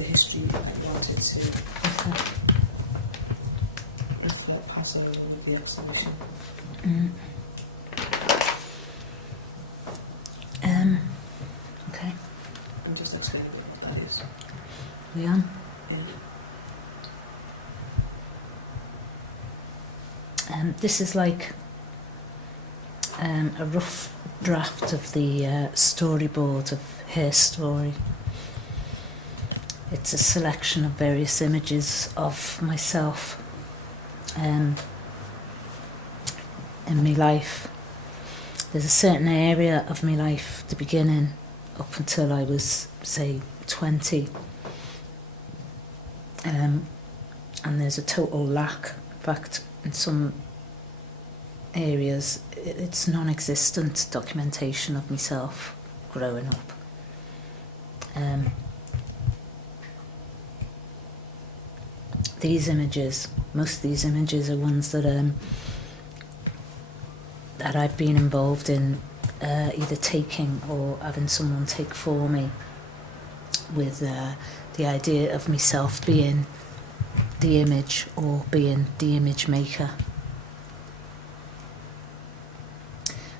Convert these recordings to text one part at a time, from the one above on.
the history that you wanted to pass over with the exhibition. Okay. I'm just explaining what that is. We on? Yeah. This is like a rough draft of the storyboard of Her Story. It's a selection of various images of myself in my life. There's a certain area of my life, the beginning, up until I was, say, 20. And there's a total lack. In fact, in some areas, it's non-existent documentation of myself growing up. These images, most of these images are ones that that I've been involved in, either taking or having someone take for me, with the idea of myself being the image or being the image maker.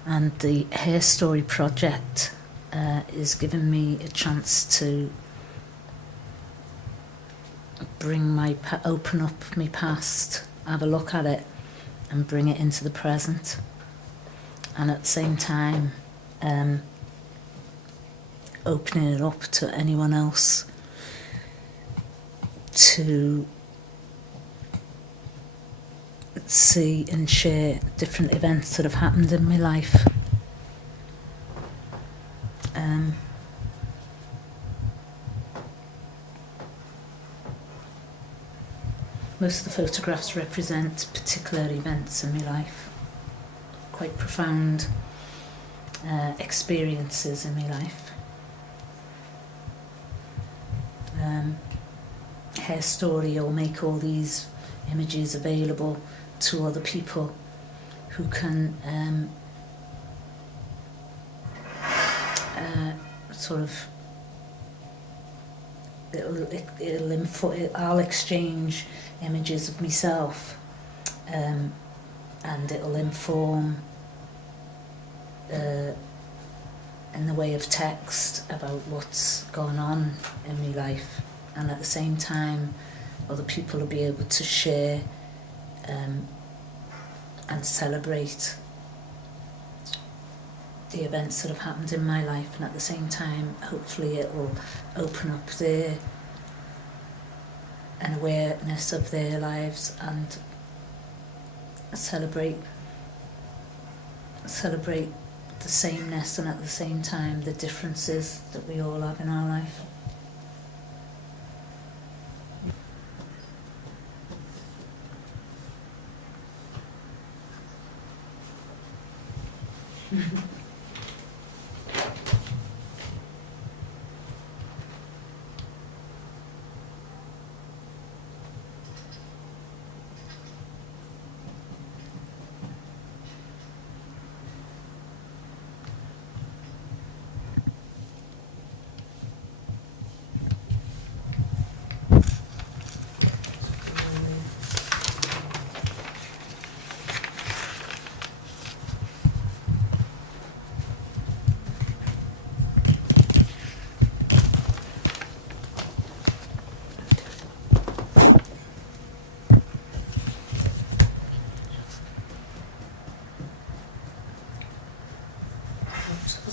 And the Her Story project is giving me a chance to open up my past, have a look at it, and bring it into the present. And at the same time, opening it up to anyone else to see and share different events that have happened in my life. Most of the photographs represent particular events in my life, quite profound experiences in my life. Her Story will make all these images available to other people who can sort of, I'll exchange images of myself, and it'll inform in the way of text about what's gone on in my life, and at the same time other people will be able to share and celebrate the events that have happened in my life, and at the same time hopefully it will open up an awareness of their lives and celebrate the sameness and at the same time the differences that we all have in our life.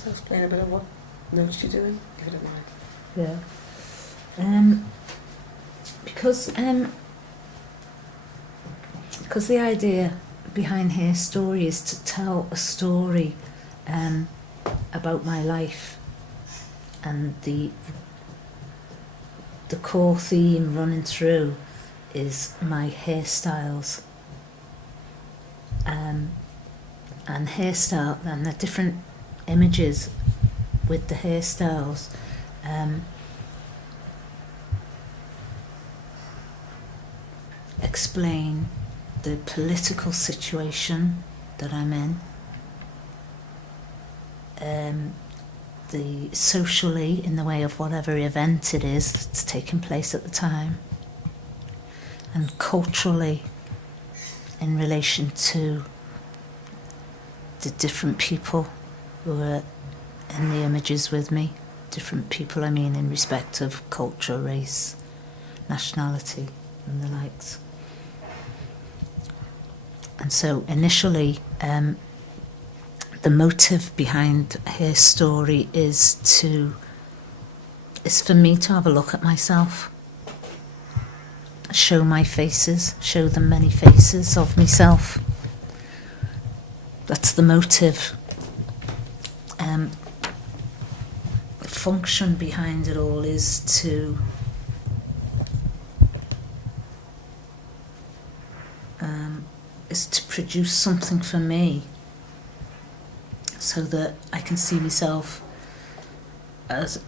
Explain a bit of what notes you're doing, if you don't mind. Yeah. Because the idea behind Her Story is to tell a story about my life, and the core theme running through is my hairstyles, and hairstyle, and the different images with the hairstyles explain the political situation that I'm in, the socially in the way of whatever event it is that's taking place at the time, and culturally in relation to the different people who are in the images with me. Different people, I mean, in respect of culture, race, nationality, and the likes. And so initially, the motive behind her story is for me to have a look at myself, show my faces, show them many faces of myself. That's the motive. The function behind it all is to produce something for me, so that I can see myself as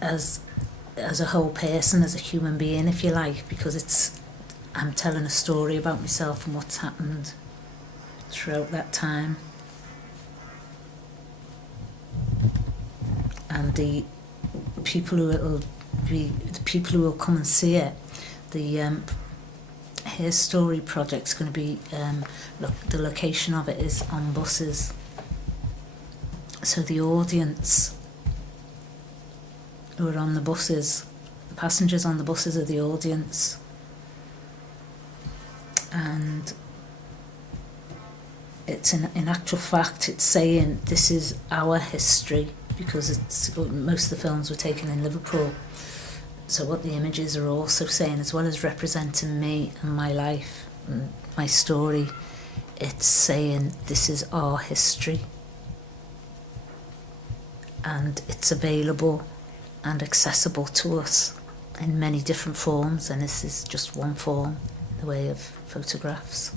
a whole person, as a human being, if you like, because I'm telling a story about myself and what's happened throughout that time. And the people who will come and see it, Her Story project's going to be, the location of it is on buses. So the audience who are on the buses, the passengers on the buses are the audience. And it's in actual fact, it's saying this is our history, because most of the films were taken in Liverpool. So what the images are also saying, as well as representing me and my life and my story, it's saying this is our history. And it's available and accessible to us in many different forms, and this is just one form, the way of photographs.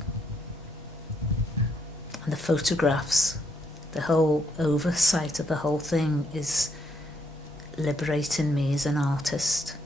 And the photographs, the whole oversight of the whole thing is liberating me as an artist.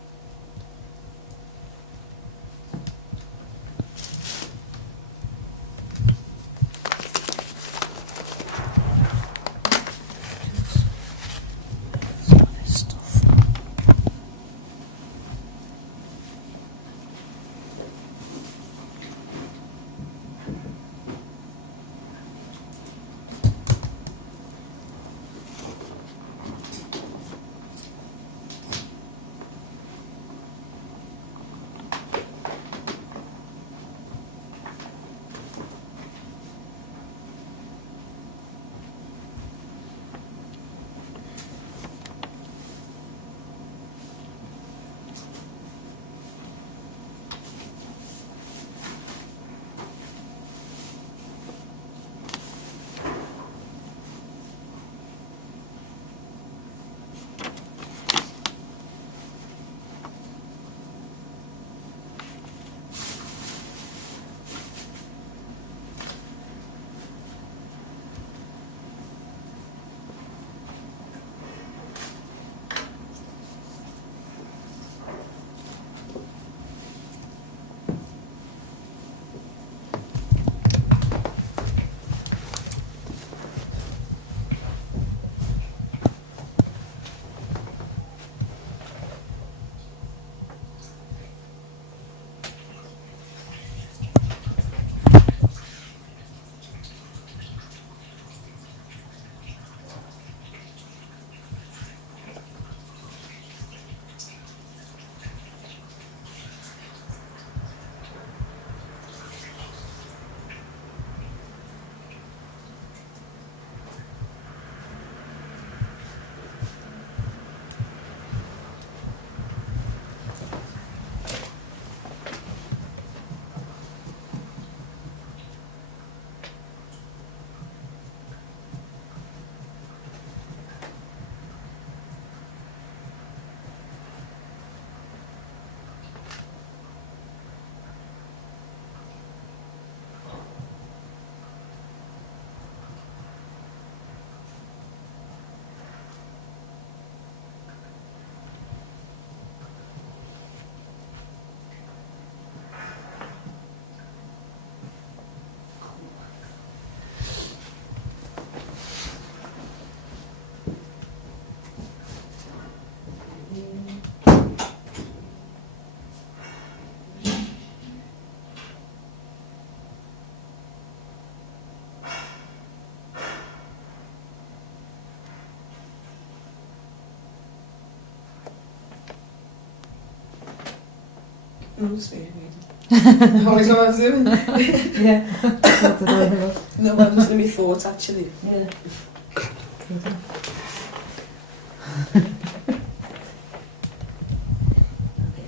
No, it's me reading. Always what I was doing. Yeah. What did I know? No, I was in my thoughts actually. Yeah. Okay,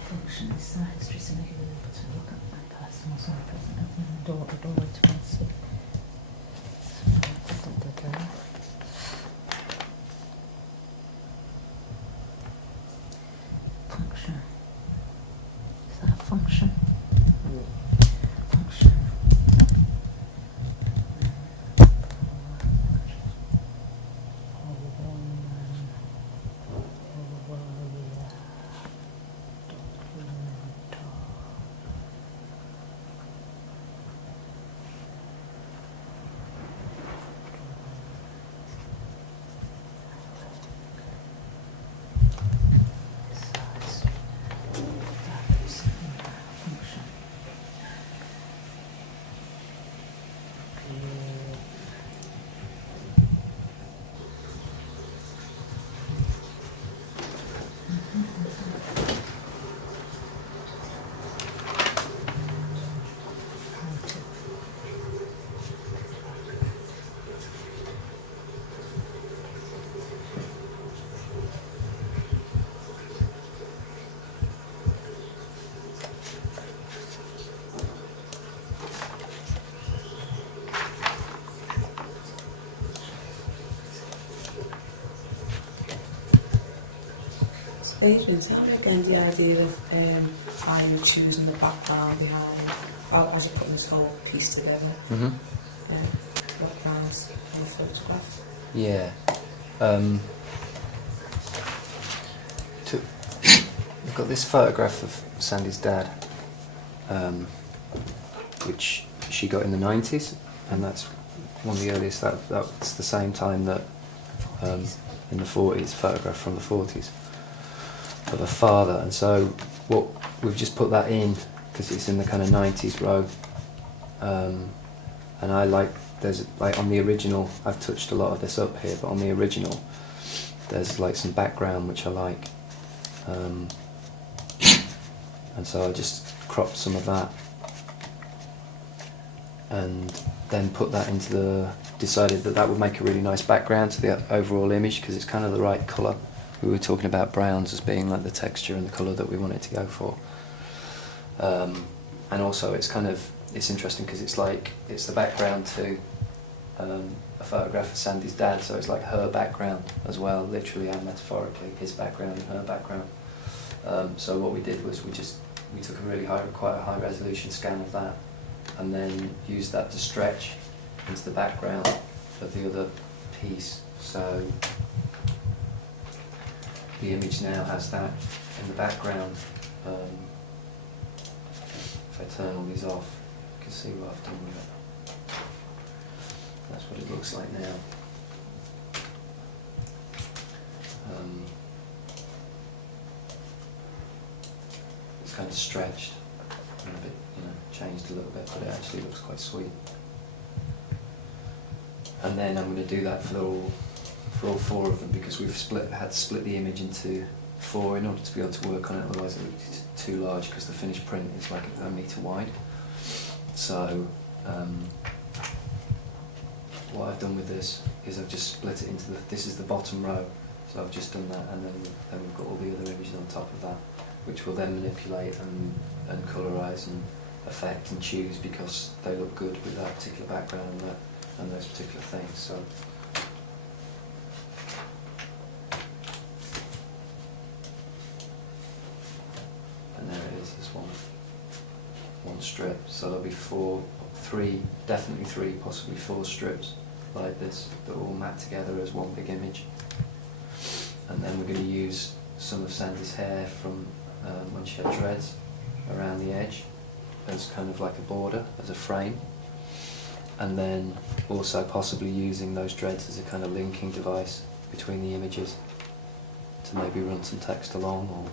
function is history, so make it able to look at my past and also my present, opening the doorway to my sleep. Function. Is that a function? Function. Agents, how again the idea of how you're choosing the background behind, as you're putting this whole piece together? Mm-hmm. What grounds on the photograph? Yeah. We've got this photograph of Sandy's dad, which she got in the 90s, and that's one of the earliest. That's the same time that in the 40s, photograph from the 40s of her father. And so what we've just put that in because it's in the kind of 90s row, and I like, there's like on the original, I've touched a lot of this up here, but on the original there's like some background which I like, and so I just cropped some of that and then put that into the, decided that that would make a really nice background to the overall image because it's kind of the right colour. We were talking about browns as being like the texture and the colour that we wanted to go for, and also it's kind of, it's interesting because it's like, it's the background to a photograph of Sandy's dad, so it's like her background as well, literally and metaphorically, his background and her background. So what we did was we took a really quite a high resolution scan of that and then used that to stretch into the background of the other piece. So the image now has that in the background. If I turn all these off, you can see what I've done with it. That's what it looks like now. It's kind of stretched and a bit, changed a little bit, but it actually looks quite sweet. And then I'm going to do that for all four of them because we've had to split the image into 4 in order to be able to work on it, otherwise it would be too large because the finished print is like a metre wide. So what I've done with this is I've just split it into this is the bottom row, so I've just done that, and then we've got all the other images on top of that, which will then manipulate and colorise and affect and choose because they look good with that particular background and those particular things. So and there it is, this one strip. So there'll be definitely three, possibly 4 strips like this that all map together as one big image. And then we're going to use some of Sandy's hair from when she had dreads around the edge as kind of like a border, as a frame. And then also possibly using those dreads as a kind of linking device between the images to maybe run some text along, or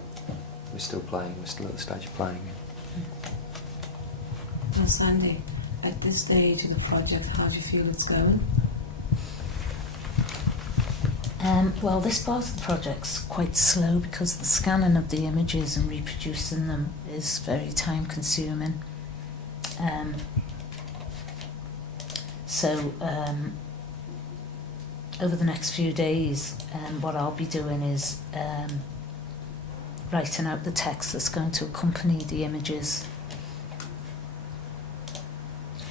we're still at the stage of playing it. Well, Sandy, at this stage in the project, how do you feel it's going? Well, this part of the project's quite slow because the scanning of the images and reproducing them is very time consuming. So over the next few days, what I'll be doing is writing out the text that's going to accompany the images,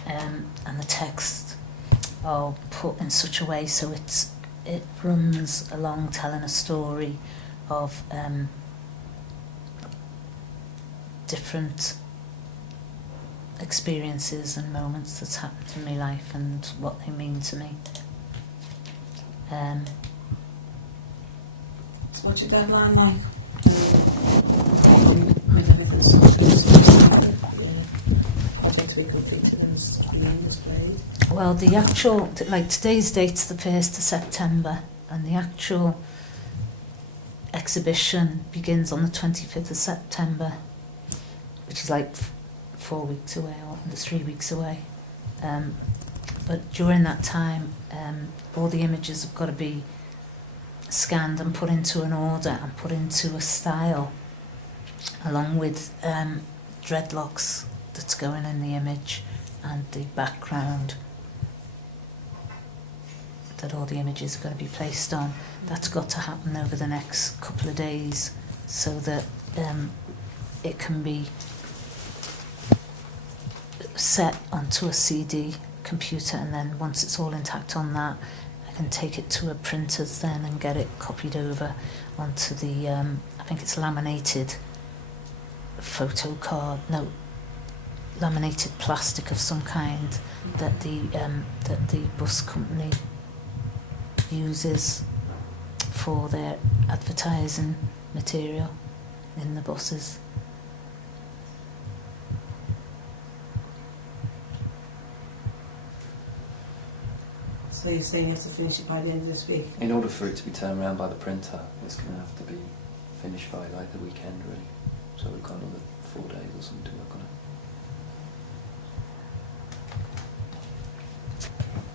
and the text I'll put in such a way so it runs along telling a story of different experiences and moments that's happened in my life and what they mean to me. So what's your deadline like? With everything sorted, project to be completed and displayed. Well, the actual, like today's date's the 1st of September, and the actual exhibition begins on the 25th of September, which is like 4 weeks away or 3 weeks away. But during that time, all the images have got to be scanned and put into an order and put into a style, along with dreadlocks that's going in the image and the background that all the images are going to be placed on. That's got to happen over the next couple of days so that it can be set onto a CD computer, and then once it's all intact on that, I can take it to a printer's then and get it copied over onto the I think it's laminated photo card, no, laminated plastic of some kind that the bus company uses for their advertising material in the buses. So you're saying you have to finish it by the end of this week? In order for it to be turned around by the printer, it's going to have to be finished by like the weekend, really. So we've got another 4 days or something to work on it.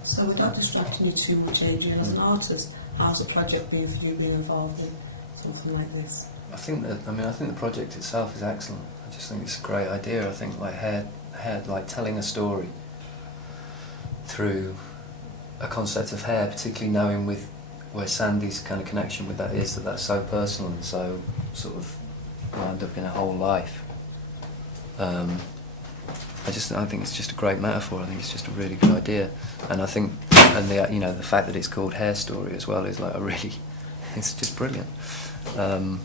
So without distracting you too much, Adrian, as an artist, how's the project been for you being involved in something like this? I think the project itself is excellent. I just think it's a great idea. I think like hair, like telling a story through a concept of hair, particularly knowing with where Sandy's kind of connection with that is, that's so personal and so sort of wound up in her whole life. I think it's just a great metaphor. I think it's just a really good idea, and I think, and the fact that it's called Hair Story as well is like it's just brilliant. And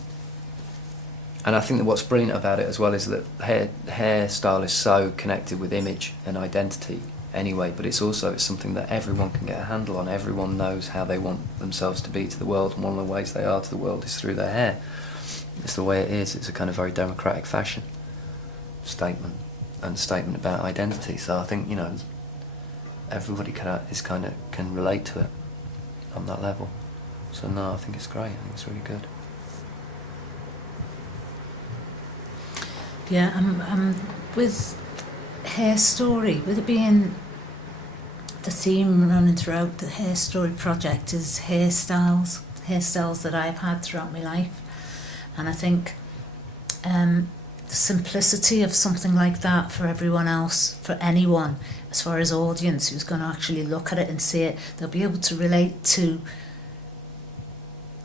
I think that what's brilliant about it as well is that hairstyle is so connected with image and identity anyway, but it's something that everyone can get a handle on. Everyone knows how they want themselves to be to the world, and one of the ways they are to the world is through their hair. It's the way it is. It's a kind of very democratic fashion statement about identity. So I think everybody can relate to it on that level. So no, I think it's great. I think it's really good. Yeah, I'm with Hair Story, with it being the theme running throughout the Hair Story project is hairstyles that I've had throughout my life, and I think the simplicity of something like that for everyone else, for anyone, as far as audience who's going to actually look at it and see it, they'll be able to relate to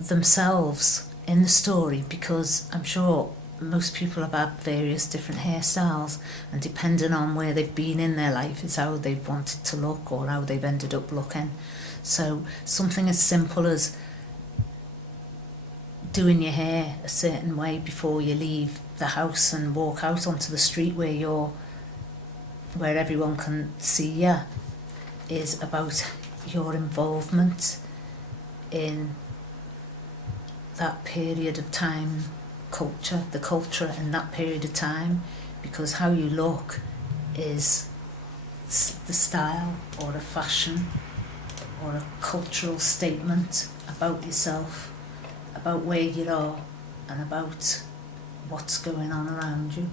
themselves in the story, because I'm sure most people have had various different hairstyles, and depending on where they've been in their life is how they've wanted to look or how they've ended up looking. So something as simple as doing your hair a certain way before you leave the house and walk out onto the street where everyone can see you is about your involvement in that period of time, the culture in that period of time, because how you look is the style or a fashion or a cultural statement about yourself, about where you are and about what's going on around you.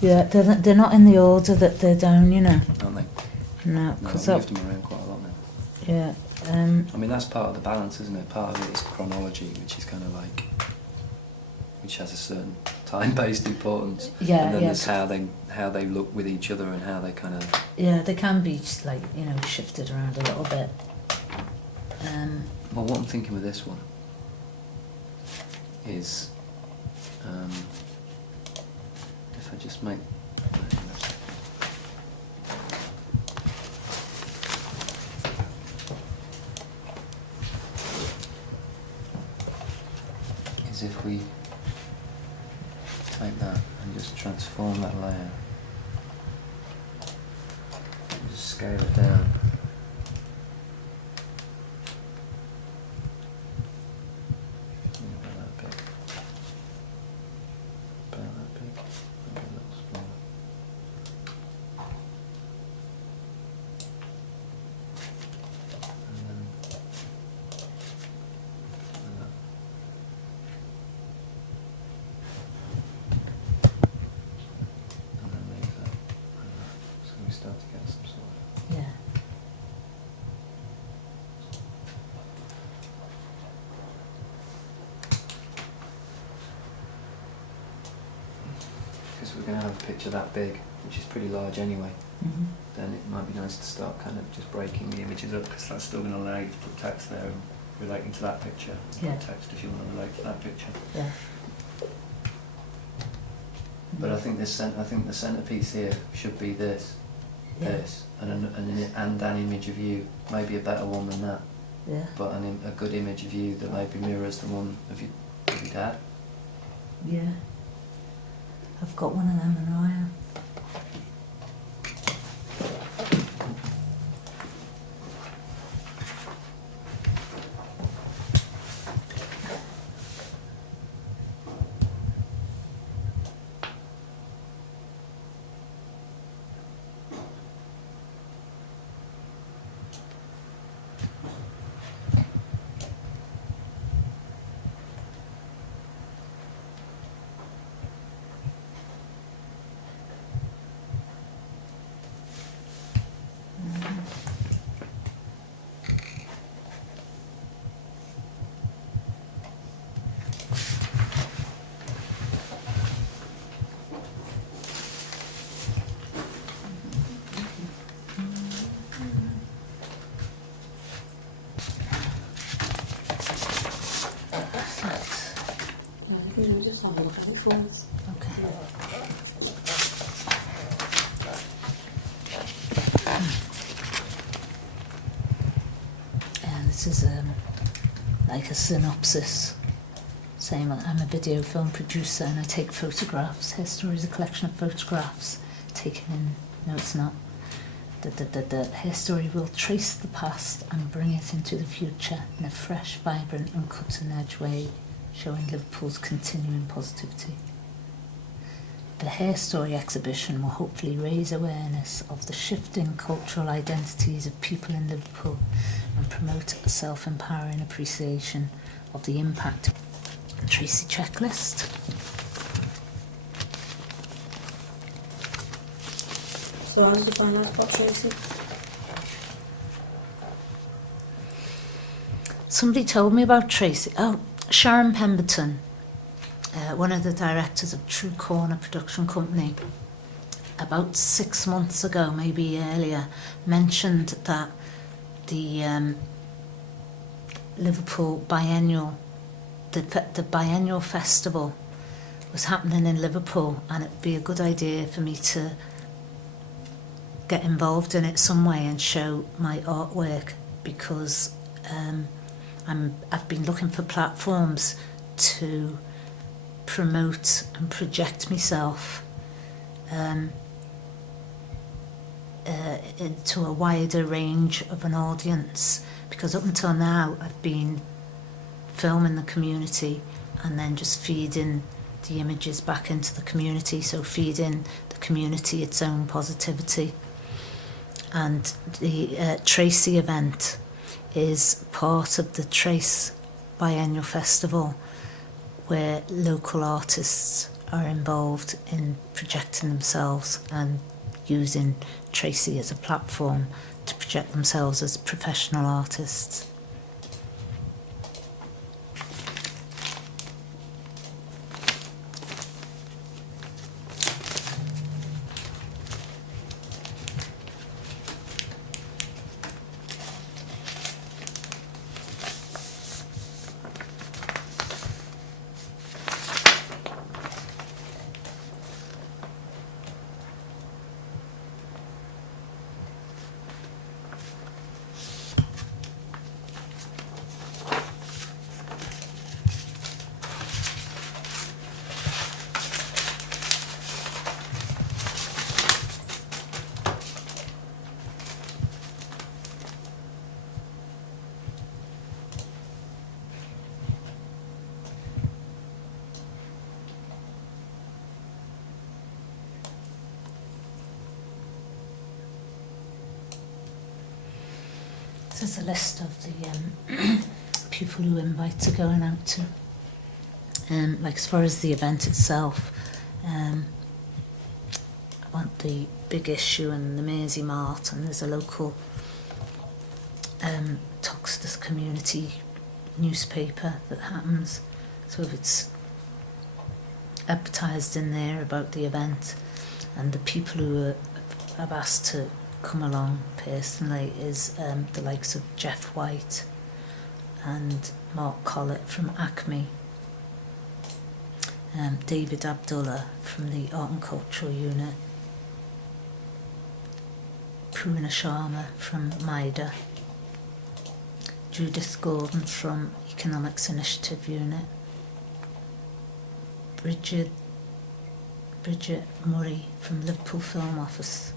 Yeah, they're not in the order that they're down, Aren't they? No, because I've moved them around quite a lot now. Yeah. That's part of the balance, isn't it? Part of it is chronology, which is kind of like which has a certain time-based importance. Yeah, and then yeah. there's how they look with each other and how they kind of. Yeah, they can be like, you know, shifted around a little bit. Well, what I'm thinking with this one is, if I just make. Is if we take that and just transform that layer, and just scale it down. About that big. About that big. Maybe a little smaller. And then like that. And then leave that like that. So we start to get some sort of. Yeah. Because we're going to have a picture that big, which is pretty large anyway, Mm-hmm. then it might be nice to start kind of just breaking the images up, because that's still going to allow you to put text there and relating to that picture. Yeah. Put text if you want to relate to that picture. Yeah. But I think the centerpiece here should be this, Yeah. this, and an image of you, maybe a better one than that, Yeah. but a good image of you that maybe mirrors the one of your dad. Yeah. I've got one of them in Ryan. You know, just have a look at it for us. Okay. And this is like a synopsis saying that I'm a video film producer and I take photographs. Her story is a collection of photographs taken in. No, it's not. Her story will trace the past and bring it into the future in a fresh, vibrant and cutting-edge way, showing Liverpool's continuing positivity. The Hair Story exhibition will hopefully raise awareness of the shifting cultural identities of people in Liverpool and promote a self-empowering appreciation of the impact. Tracy checklist. So how did you find out about Tracy? Somebody told me about Tracy. Oh, Sharon Pemberton, one of the directors of True Corner production company, about 6 months ago, maybe earlier, mentioned that the Liverpool biennial, the biennial festival was happening in Liverpool, and it'd be a good idea for me to get involved in it some way and show my artwork, because I've been looking for platforms to promote and project myself into a wider range of an audience, because up until now I've been filming the community and then just feeding the images back into the community, so feeding the community its own positivity. And the Tracy event is part of the Trace Biennial Festival, where local artists are involved in projecting themselves and using Tracy as a platform to project themselves as professional artists. There's a list of the people who invites are going out to. Like as far as the event itself, I want the big issue and the Mersey Mart, and there's a local Toxteth community newspaper that happens. So if it's advertised in there about the event, and the people who have asked to come along personally is the likes of Jeff White and Mark Collett from Acme, David Abdullah from the Art and Cultural Unit, Purna Sharma from MIDA, Judith Gordon from Economics Initiative Unit, Bridget Murray from Liverpool Film Office.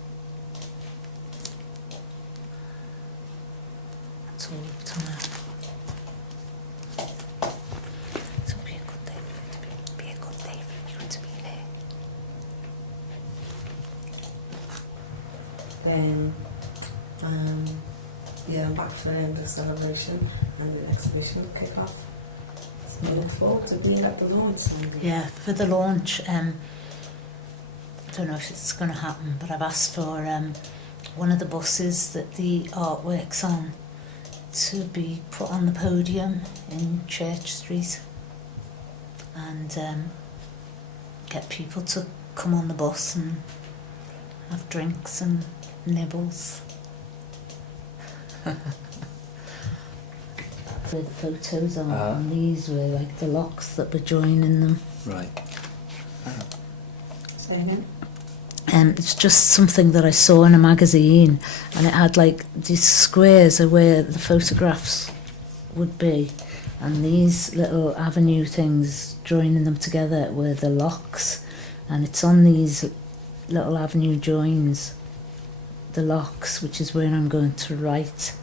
That's all it's on there. So be a good day for you to be a good day for you to be there. Then, yeah, I'm back for the end of the celebration and the exhibition will kick off. So I look forward to being at the launch Sunday. Yeah, for the launch, I don't know if it's going to happen, but I've asked for one of the buses that the artwork's on to be put on the podium in Church Street, and get people to come on the bus and have drinks and nibbles. Where the photos are, and these were like the locks that were joining them. Right. Say again? It's just something that I saw in a magazine, and it had like these squares of where the photographs would be, and these little avenue things joining them together were the locks, and it's on these little avenue joins, the locks, which is where I'm going to write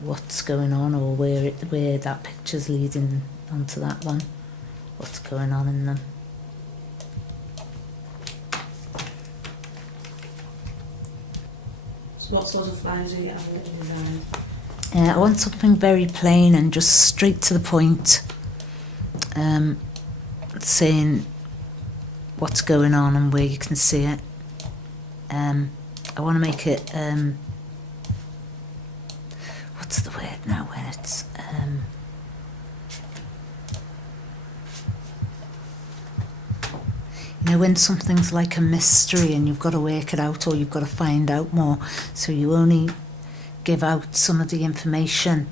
what's going on, or where that picture's leading onto that one, what's going on in them. So what sort of flyers are you having designed? I want something very plain and just straight to the point, saying what's going on and where you can see it. I want to make it, what's the word now when it's, you know, when something's like a mystery and you've got to work it out, or you've got to find out more, so you only give out some of the information,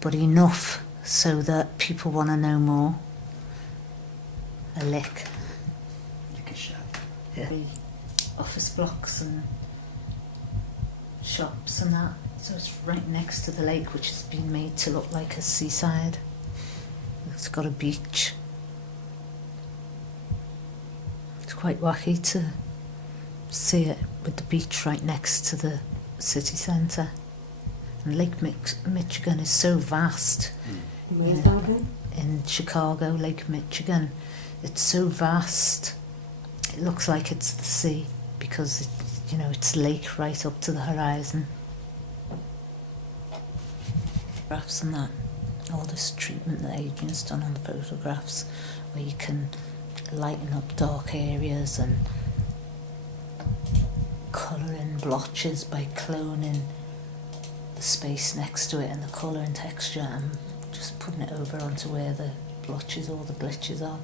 but enough so that people want to know more. A lick. Like a shot. Yeah. Office blocks and shops and that. So it's right next to the lake, which has been made to look like a seaside. It's got a beach. It's quite wacky to see it with the beach right next to the city centre. And Lake Michigan is so vast. Where's that again? In Chicago, Lake Michigan. It's so vast. It looks like it's the sea because it's lake right up to the horizon. Photographs and that, all this treatment that Adrian's done on the photographs, where you can lighten up dark areas and colour in blotches by cloning the space next to it and the colour and texture, and just putting it over onto where the blotches or the glitches are.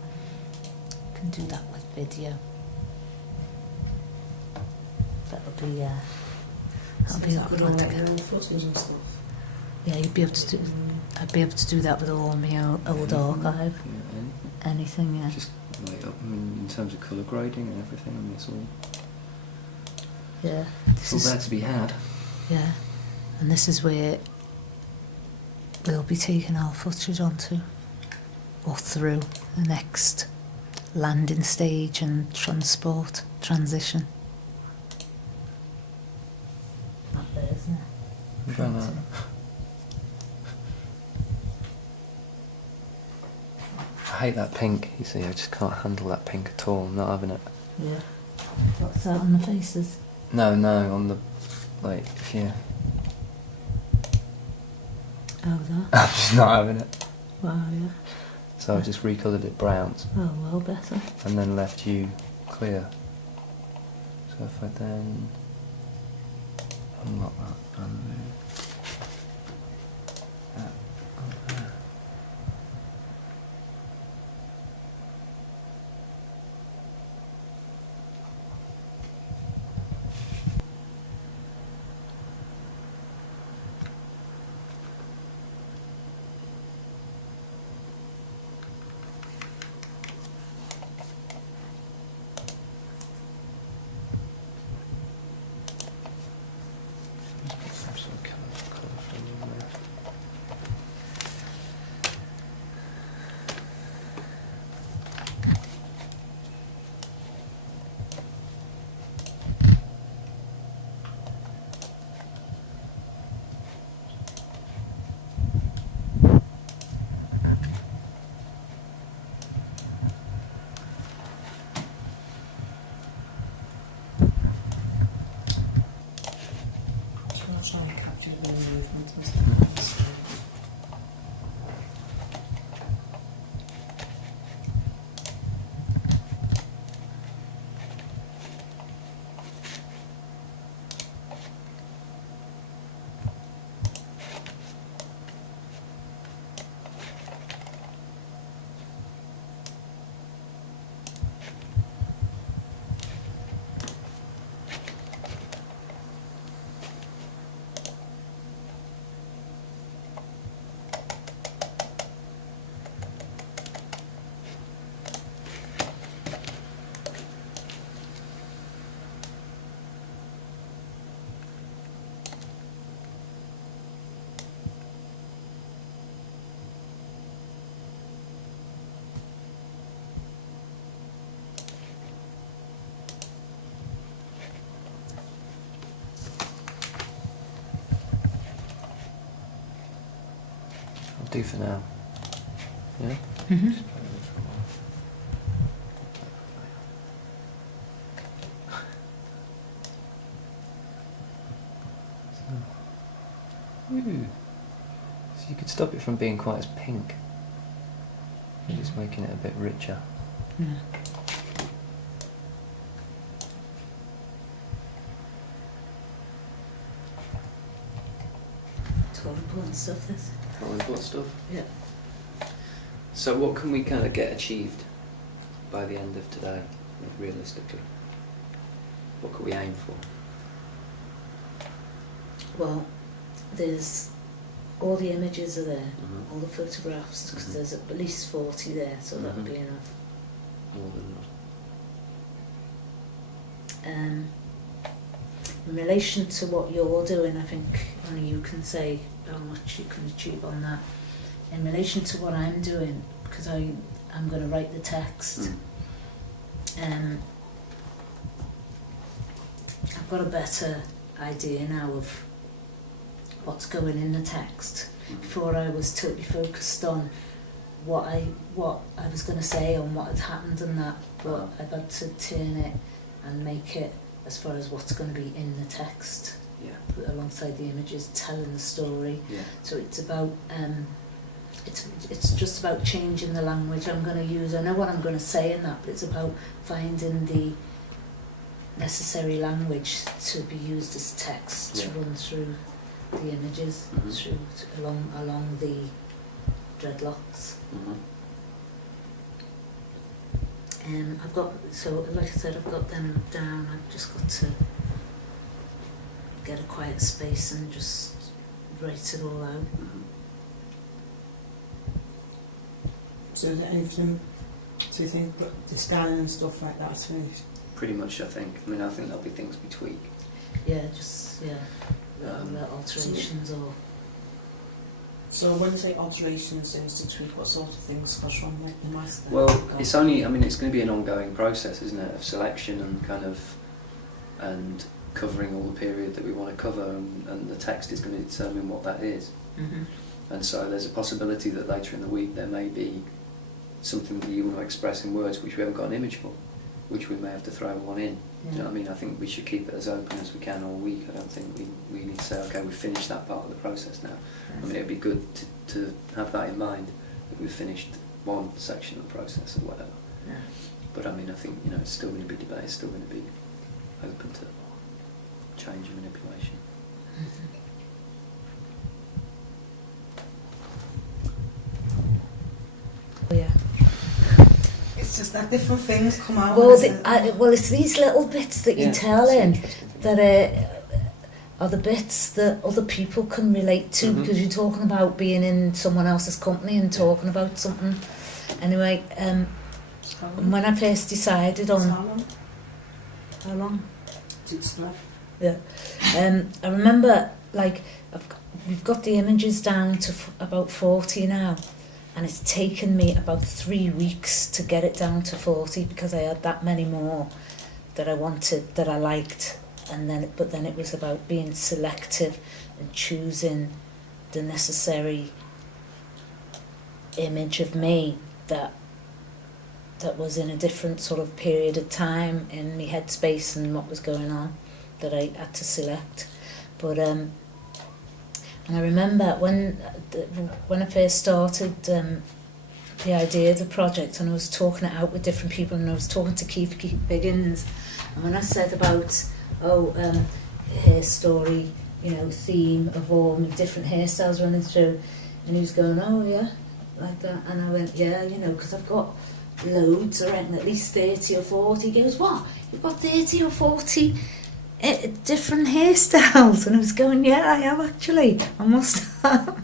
You can do that with video. That'll be a good one to get. Photos and stuff. Yeah, you'd be able to do. I'd be able to do that with all my old archive. Yeah, Anything, yeah. just like in terms of colour grading and everything, I mean, it's all Yeah. it's all there to be had. Yeah, and this is where we'll be taking our footage onto, or through the next landing stage and transition. Up there, isn't it? Try that. I hate that pink, you see, I just can't handle that pink at all, I'm not having it. Yeah. What's that on the faces? No, on the, like, if you... Oh, that. I'm just not having it. Wow, yeah. So I just recoloured it browns Oh, well, better. and then left you clear. So if I then unlock that and move that over there. Some sort of colour from in there. So I'll try and capture the movement and stuff. I'll do for now. Yeah? Mm-hmm. Just play with it for a while. So you could stop it from being quite as pink. You're just making it a bit richer. Yeah. It's all important stuff, this. Oh, we've got stuff. Yeah. So what can we kind of get achieved by the end of today, realistically? What could we aim for? Well, there's all the images are there, Mhm. all the photographs, because Mhm. there's at least 40 there, so that would Mhm. be enough. More than enough. In relation to what you're doing, I think only you can say how much you can achieve on that. In relation to what I'm doing, because I'm going to write the text, I've got a better idea now of what's going in the text. Before I was totally focused on what I was going to say and what had happened and that, but I've had to turn it and make it as far as what's going to be in the text, Yeah. alongside the images, telling the story. Yeah. So it's about it's just about changing the language I'm going to use. I know what I'm going to say in that, but it's about finding the necessary language to be used as text to run through the images, through along the dreadlocks. I've got, so like I said, I've got them down. I've just got to get a quiet space and just write it all out. So is there anything, so you think the scanning and stuff like that's finished? Pretty much, I think. I mean, I think there'll be things we tweak. Yeah, just little alterations or. So when you say alterations, things to tweak, what sort of things goes wrong with the master? Well, it's only, I mean, it's going to be an ongoing process, isn't it, of selection and kind of, and covering all the period that we want to cover, and the text is going to determine what that is. Mm-hmm. And so there's a possibility that later in the week there may be something that you want to express in words which we haven't got an image for. which we may have to throw one in. Do you know what I mean? I think we should keep it as open as we can all week. I don't think we need to say, okay, we've finished that part of the process now. I mean, it'd be good to have that in mind, that we've finished one section of the process or whatever. Yeah. But I mean, I think, you know, it's still going to be debate, it's still going to be open to change and manipulation. Yeah. It's just that different things come out. Well, it's these little bits that you tell him that are the bits that other people can relate to, because you're talking about being in someone else's company and talking about something. Anyway, when I first decided on... How long? Yeah. I remember, like, we've got the images down to about 40 now, and it's taken me about 3 weeks to get it down to 40, because I had that many more that I wanted, that I liked, but then it was about being selective and choosing the necessary image of me that was in a different sort of period of time in my headspace and what was going on, that I had to select. But and I remember when I first started the idea of the project, and I was talking it out with different people, and I was talking to Keith Biggins, and when I said about hair story, you know, theme of all my different hairstyles running through, and he was going, oh yeah, like that, and I went, yeah, you know, because I've got loads, I reckon at least 30 or 40. He goes, what, you've got 30 or 40 different hairstyles? And I was going, yeah, I have actually, I must have.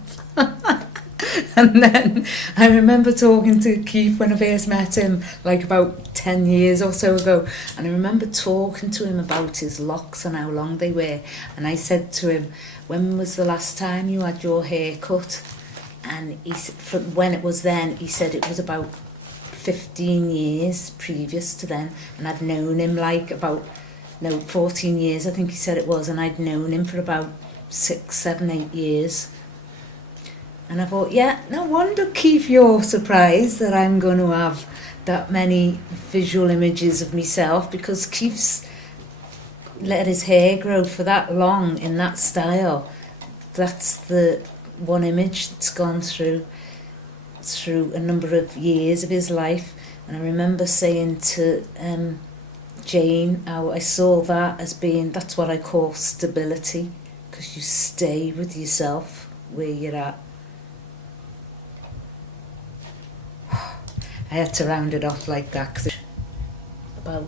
And then I remember talking to Keith when I first met him, like about 10 years or so ago, and I remember talking to him about his locks and how long they were, and I said to him, when was the last time you had your hair cut? And he said, when it was then, he said it was about 15 years previous to then, and I'd known him like 14 years I think he said it was, and I'd known him for about 6, 7, 8 years. And I thought, yeah, no wonder, Keith, you're surprised that I'm going to have that many visual images of myself, because Keith's let his hair grow for that long in that style. That's the one image that's gone through a number of years of his life. And I remember saying to Jane how I saw that as being, that's what I call stability, because you stay with yourself where you're at. I had to round it off like that, because it's about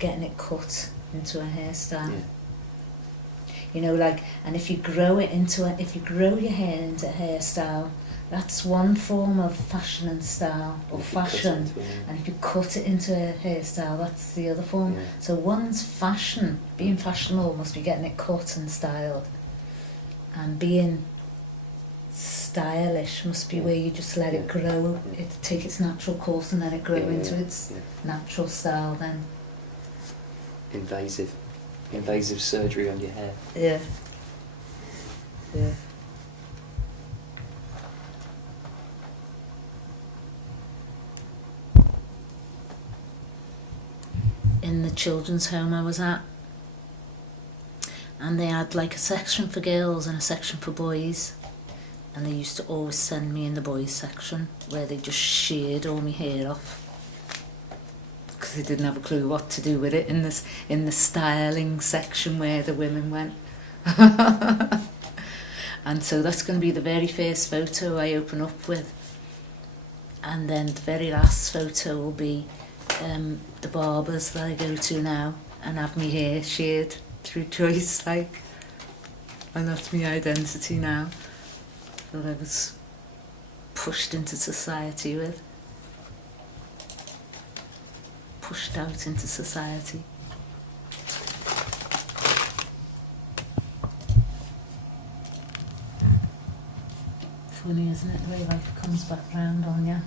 getting it cut into a hairstyle. Yeah. You know, like, and if you grow your hair into a hairstyle, that's one form of fashion and style, or fashion. And if you cut it into a hairstyle, that's the other form. Yeah. So one's fashion, being fashionable must be getting it cut and styled. And being stylish must be where you just let it grow, it take its natural course, and then it grow into its natural style then. Invasive surgery on your hair. Yeah. Yeah. In the children's home I was at, and they had like a section for girls and a section for boys, and they used to always send me in the boys section, where they just sheared all my hair off, because they didn't have a clue what to do with it in the styling section where the women went. And so that's going to be the very first photo I open up with, and then the very last photo will be the barbers that I go to now and have my hair sheared through choice, like, and that's my identity now, that I was pushed into society with, pushed out into society. Funny, isn't it, the way life comes back round on you?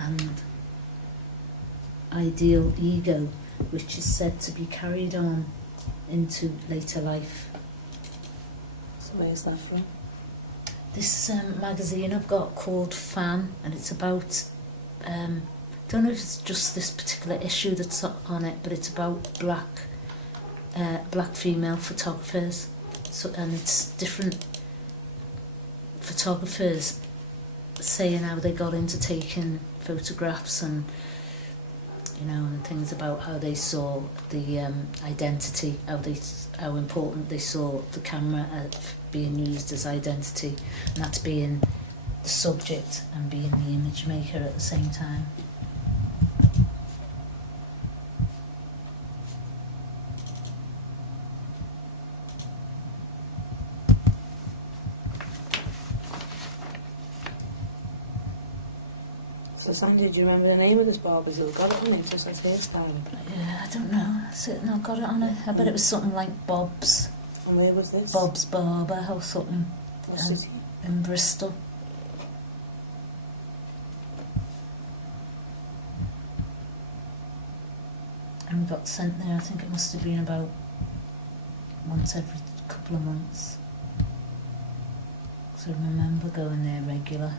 And ideal ego, which is said to be carried on into later life. So where's that from? This magazine I've got called Fan, and it's about, don't know if it's just this particular issue that's on it, but it's about black female photographers. So, and it's different photographers saying how they got into taking photographs, and and things about how they saw the identity, how important they saw the camera being used as identity, and that's being the subject and being the image maker at the same time. So Sandy, do you remember the name of this barber who got it on it, just as hairstyle? Yeah, I don't know. Has it not got it on it? I bet it was something like Bob's. And where was this? Bob's Barber or something. What city? In Bristol. And we got sent there, I think it must have been about once every couple of months. So I remember going there regular.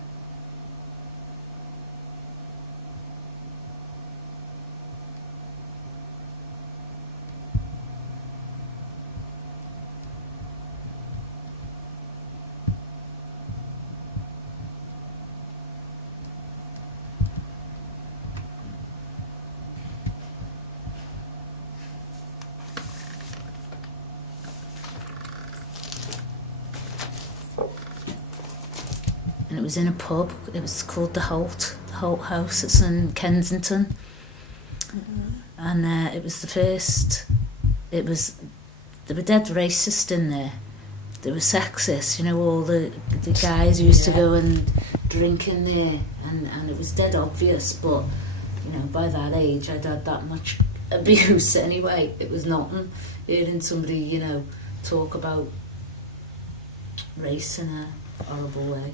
And it was in a pub. It was called the Holt House. It's in Kensington. And it was the first. They were dead racist in there. They were sexist. All the guys used to go and drink in there, and it was dead obvious. But by that age, I'd had that much abuse anyway. It was nothing. Hearing somebody talk about race in a horrible way.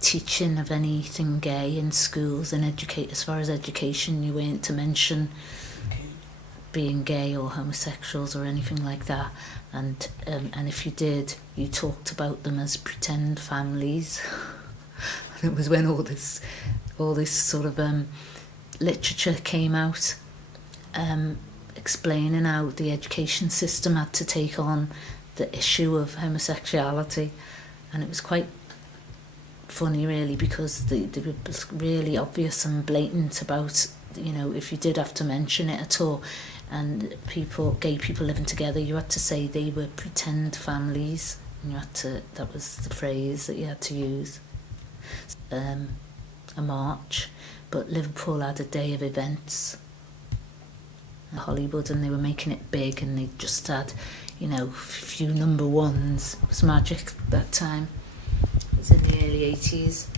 Teaching of anything gay in schools and as far as education, you weren't to mention being gay or homosexuals or anything like that, and if you did, you talked about them as pretend families. And it was when all this sort of literature came out, explaining how the education system had to take on the issue of homosexuality, and it was quite funny really, because they were really obvious and blatant about if you did have to mention it at all, and gay people living together, you had to say they were pretend families, and that was the phrase that you had to use. A march, but Liverpool had a day of events in Hollywood, and they were making it big, and they just had a few number ones. It was magic that time. It was in the early 80s.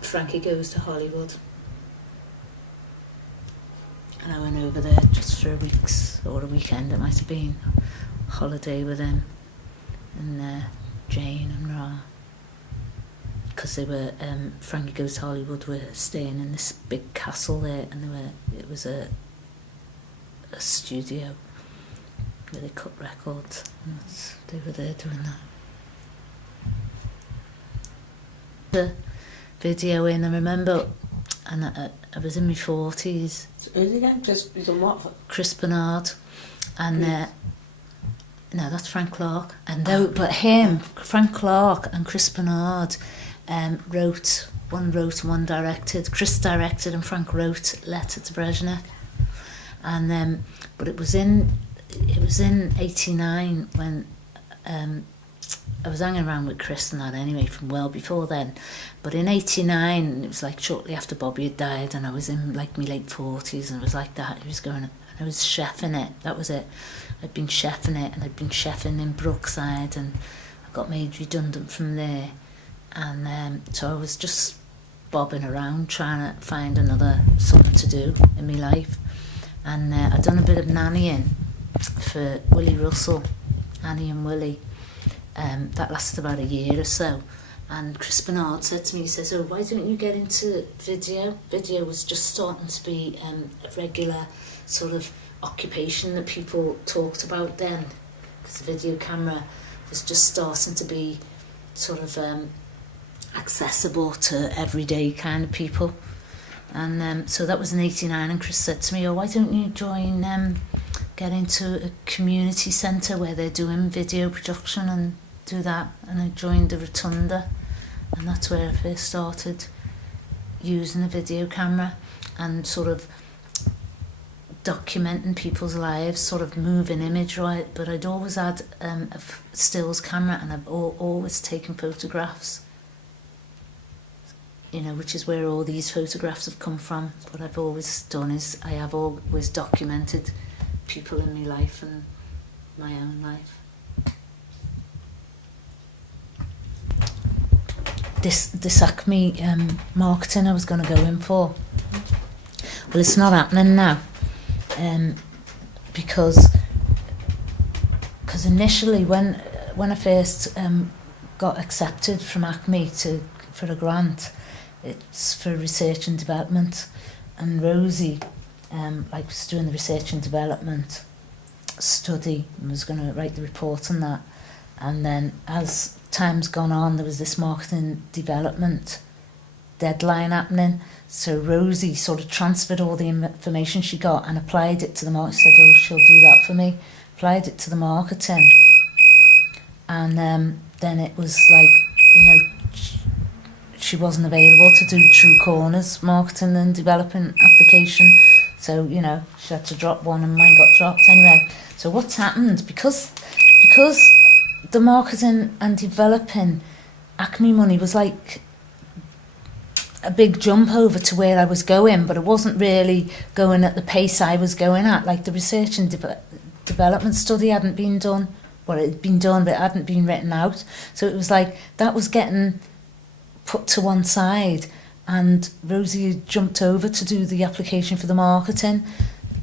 Frankie Goes to Hollywood. And I went over there just for a week's or a weekend, it might have been, holiday with him and Jane and Ra. Because they were, Frankie Goes to Hollywood were staying in this big castle there, and it was a studio where they cut records, and they were there doing that. The video in, I remember, and I was in my 40s. So who's again? Just you done what? Chris Bernard, and no, that's Frank Clark, and but him, Frank Clark, and Chris Bernard wrote. One wrote, one directed. Chris directed, and Frank wrote Letter to Brezhnev, and but it was in '89 when I was hanging around with Chris and that anyway from well before then, but in '89 it was like shortly after Bobby had died, and I was in like my late 40s, and it was like that. He was going, and I was chefing it. That was it. I'd been chefing it, and I'd been chefing in Brookside, and I got made redundant from there, and so I was just bobbing around trying to find something to do in my life, and I'd done a bit of nannying for Willie Russell Annie and Willie. That lasted about a year or so. And Chris Bernard said to me, he says, oh, why don't you get into video? Video was just starting to be a regular sort of occupation that people talked about then, because the video camera was just starting to be sort of accessible to everyday kind of people. And so that was in '89, and Chris said to me, oh, why don't you join, get into a community centre where they're doing video production and do that. And I joined the Rotunda, and that's where I first started using a video camera and sort of documenting people's lives, sort of moving image, right? But I'd always had a stills camera, and I've always taken photographs, you know, which is where all these photographs have come from. What I've always done is I have always documented people in my life and my own life. This Acme marketing I was going to go in for, well, it's not happening now, because initially when I first got accepted from Acme for a grant, it's for research and development, and Rosie was doing the research and development study and was going to write the report on that. And then as time's gone on, there was this marketing development deadline happening, so Rosie sort of transferred all the information she got and applied it to the market. She said, oh, she'll do that for me. Applied it to the marketing, and then it was like, you know, she wasn't available to do True Corners marketing and developing application, so, you know, she had to drop one, and mine got dropped anyway. So what's happened, because the marketing and developing Acme money was like a big jump over to where I was going, but it wasn't really going at the pace I was going at. Like the research and development study hadn't been done. Well, it had been done, but it hadn't been written out. So it was like that was getting put to one side, and Rosie had jumped over to do the application for the marketing.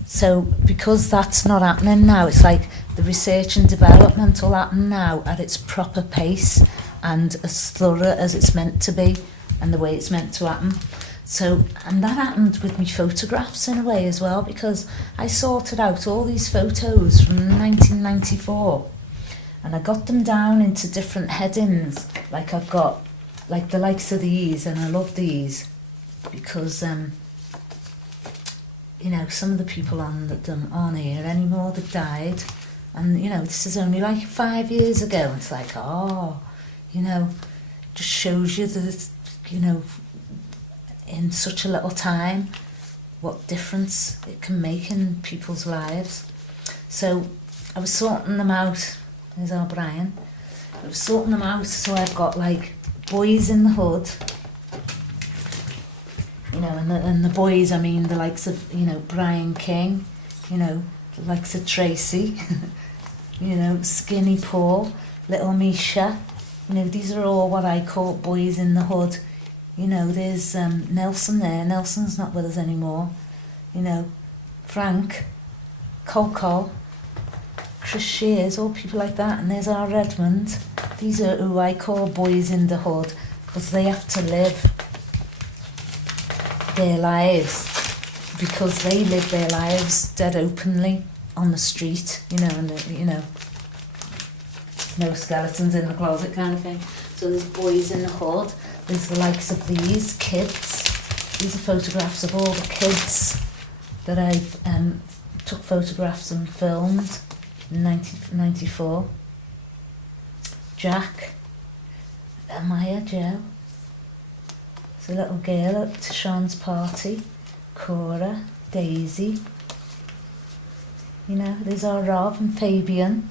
So because that's not happening now, it's like the research and development will happen now at its proper pace and as thorough as it's meant to be and the way it's meant to happen. So, and that happened with me photographs in a way as well, because I sorted out all these photos from 1994 and I got them down into different headings. Like I've got like the likes of these, and I love these because you know, some of the people on them aren't here anymore that died, and you know, this is only like 5 years ago. It's like, oh, you know, just shows you that, you know, in such a little time what difference it can make in people's lives. So I was sorting them out. There's our Brian. I was sorting them out, so I've got like Boys in the Hood, you know, and the boys, I mean the likes of, you know, Brian King, you know, the likes of Tracy, you know, Skinny Paul, Little Misha, you know, these are all what I call boys in the hood. You know, there's Nelson there. Nelson's not with us anymore. You know, Frank, Coco, Chris Shears, all people like that. And there's our Redmond. These are who I call boys in the hood, because they have to live their lives, because they live their lives dead openly on the street, you know, and you know, no skeletons in the closet kind of thing. So there's boys in the hood. There's the likes of these kids. These are photographs of all the kids that I took photographs and filmed in 1994. Jack, Maya, Joe. There's a little girl at Sean's party. Cora, Daisy. You know, there's our Rob and Fabian.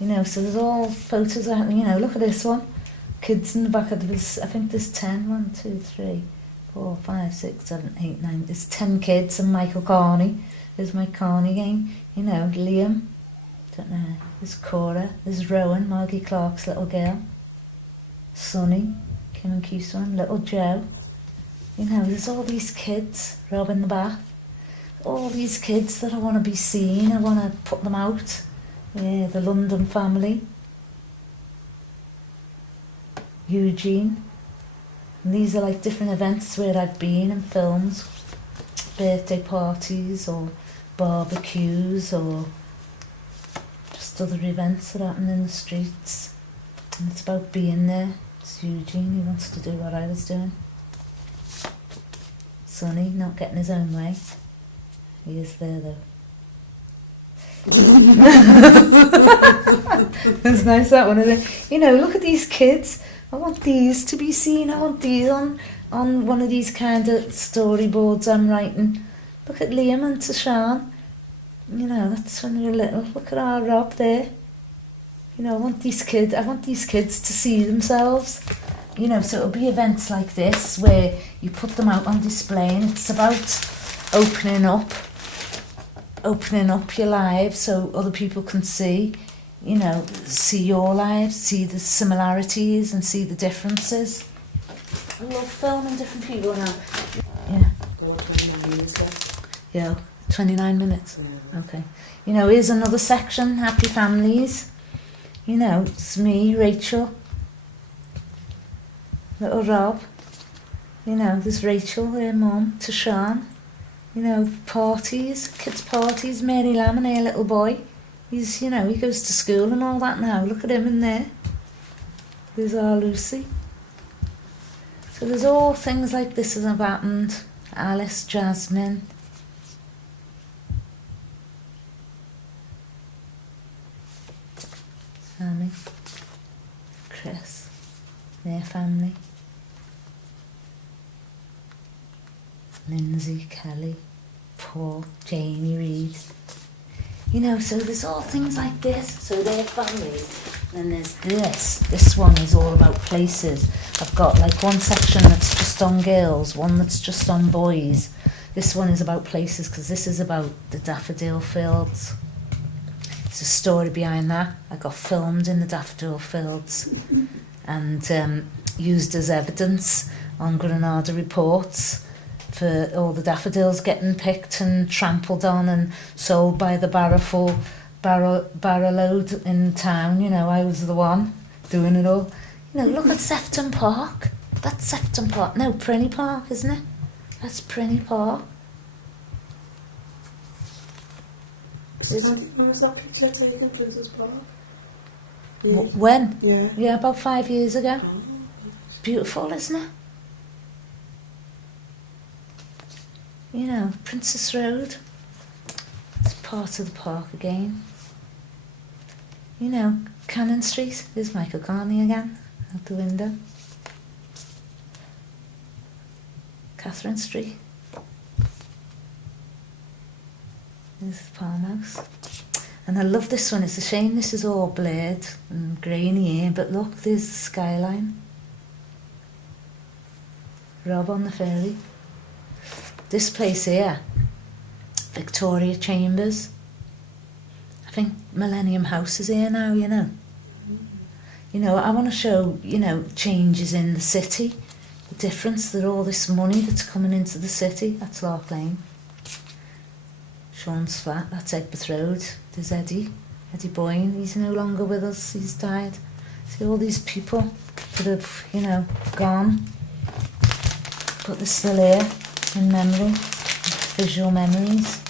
You know, so there's all photos out, you know, look at this one. Kids in the back of this, I think there's 10, 1, 2, 3, 4, 5, 6, 7, 8, 9, there's 10 kids, and Michael Carney, there's Mike Carney again, you know, Liam, don't know, there's Cora, there's Rowan, Margie Clark's little girl, Sonny, Kim and Keith's one, little Joe, you know, there's all these kids, Rob in the bath, all these kids that I want to be seen, I want to put them out The London family, Eugene. And these are like different events where I've been and films, birthday parties or barbecues or just other events that happen in the streets. And it's about being there. It's Eugene, he wants to do what I was doing. Sonny, not getting his own way. He is there though. It's nice, that one, isn't it? You know, look at these kids. I want these to be seen. I want these on one of these kind of storyboards I'm writing. Look at Liam and Tashan. You know, that's when they're little. Look at our Rob there. You know, I want these kids to see themselves. You know, so it'll be events like this where you put them out on display, and it's about opening up your lives so other people can see, you know, see your lives, see the similarities and see the differences. I love filming different people now. Yeah. Yeah, 29 minutes. Yeah. Okay. You know, here's another section, happy families. You know, it's me, Rachel, little Rob. You know, there's Rachel, her mum, Tashan. You know, parties, kids' parties, Mary Lamb and her little boy. He's, you know, he goes to school and all that now. Look at him in there. There's our Lucy. So there's all things like this that have happened. Alice, Jasmine. Sammy, Chris, their family. Lindsay, Kelly, Paul, Jamie, Reed. You know, so there's all things like this. So they're families. And then there's this. This one is all about places. I've got like one section that's just on girls, one that's just on boys. This one is about places because this is about the daffodil fields. There's a story behind that. I got filmed in the daffodil fields and used as evidence on Granada reports for all the daffodils getting picked and trampled on and sold by the barrow load in town. You know, I was the one doing it all. You know, look at Sefton Park. That's Sefton Park. No, Prinny Park, isn't it? That's Prinny Park. When was that picture taken, Princess Park? Yeah. When? Yeah. Yeah, about 5 years ago. Oh. Beautiful, isn't it? You know, Princess Road. It's part of the park again. You know, Cannon Street. There's Michael Carney again, out the window. Catherine Street. There's the farmhouse. And I love this one. It's a shame this is all blurred and grainy here, but look, there's the skyline. Rob on the ferry. This place here, Victoria Chambers. I think Millennium House is here now, you know. You know, I want to show, you know, changes in the city, the difference that all this money that's coming into the city. That's Lark Lane. Sean's flat, that's Egbert Road. There's Eddie Boyne, he's no longer with us, he's died. See all these people that have, you know, gone, but they're still here in memory, visual memories.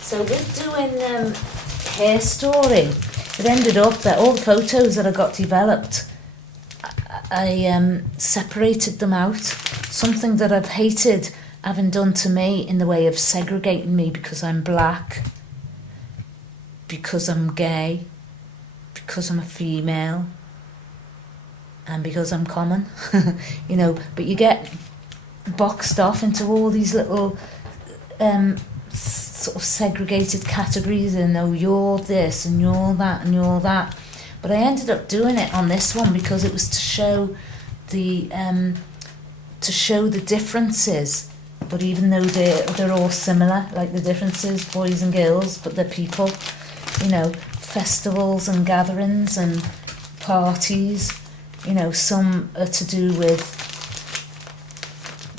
So with doing Her Story, it ended up that all the photos that I got developed, I separated them out. Something that I've hated having done to me in the way of segregating me because I'm black, because I'm gay, because I'm a female, and because I'm common. You know, but you get boxed off into all these little sort of segregated categories, and oh, you're this and you're that and you're that. But I ended up doing it on this one because it was to show the differences. But even though they're all similar, like the differences, boys and girls, but they're people. You know, festivals and gatherings and parties. You know, some are to do with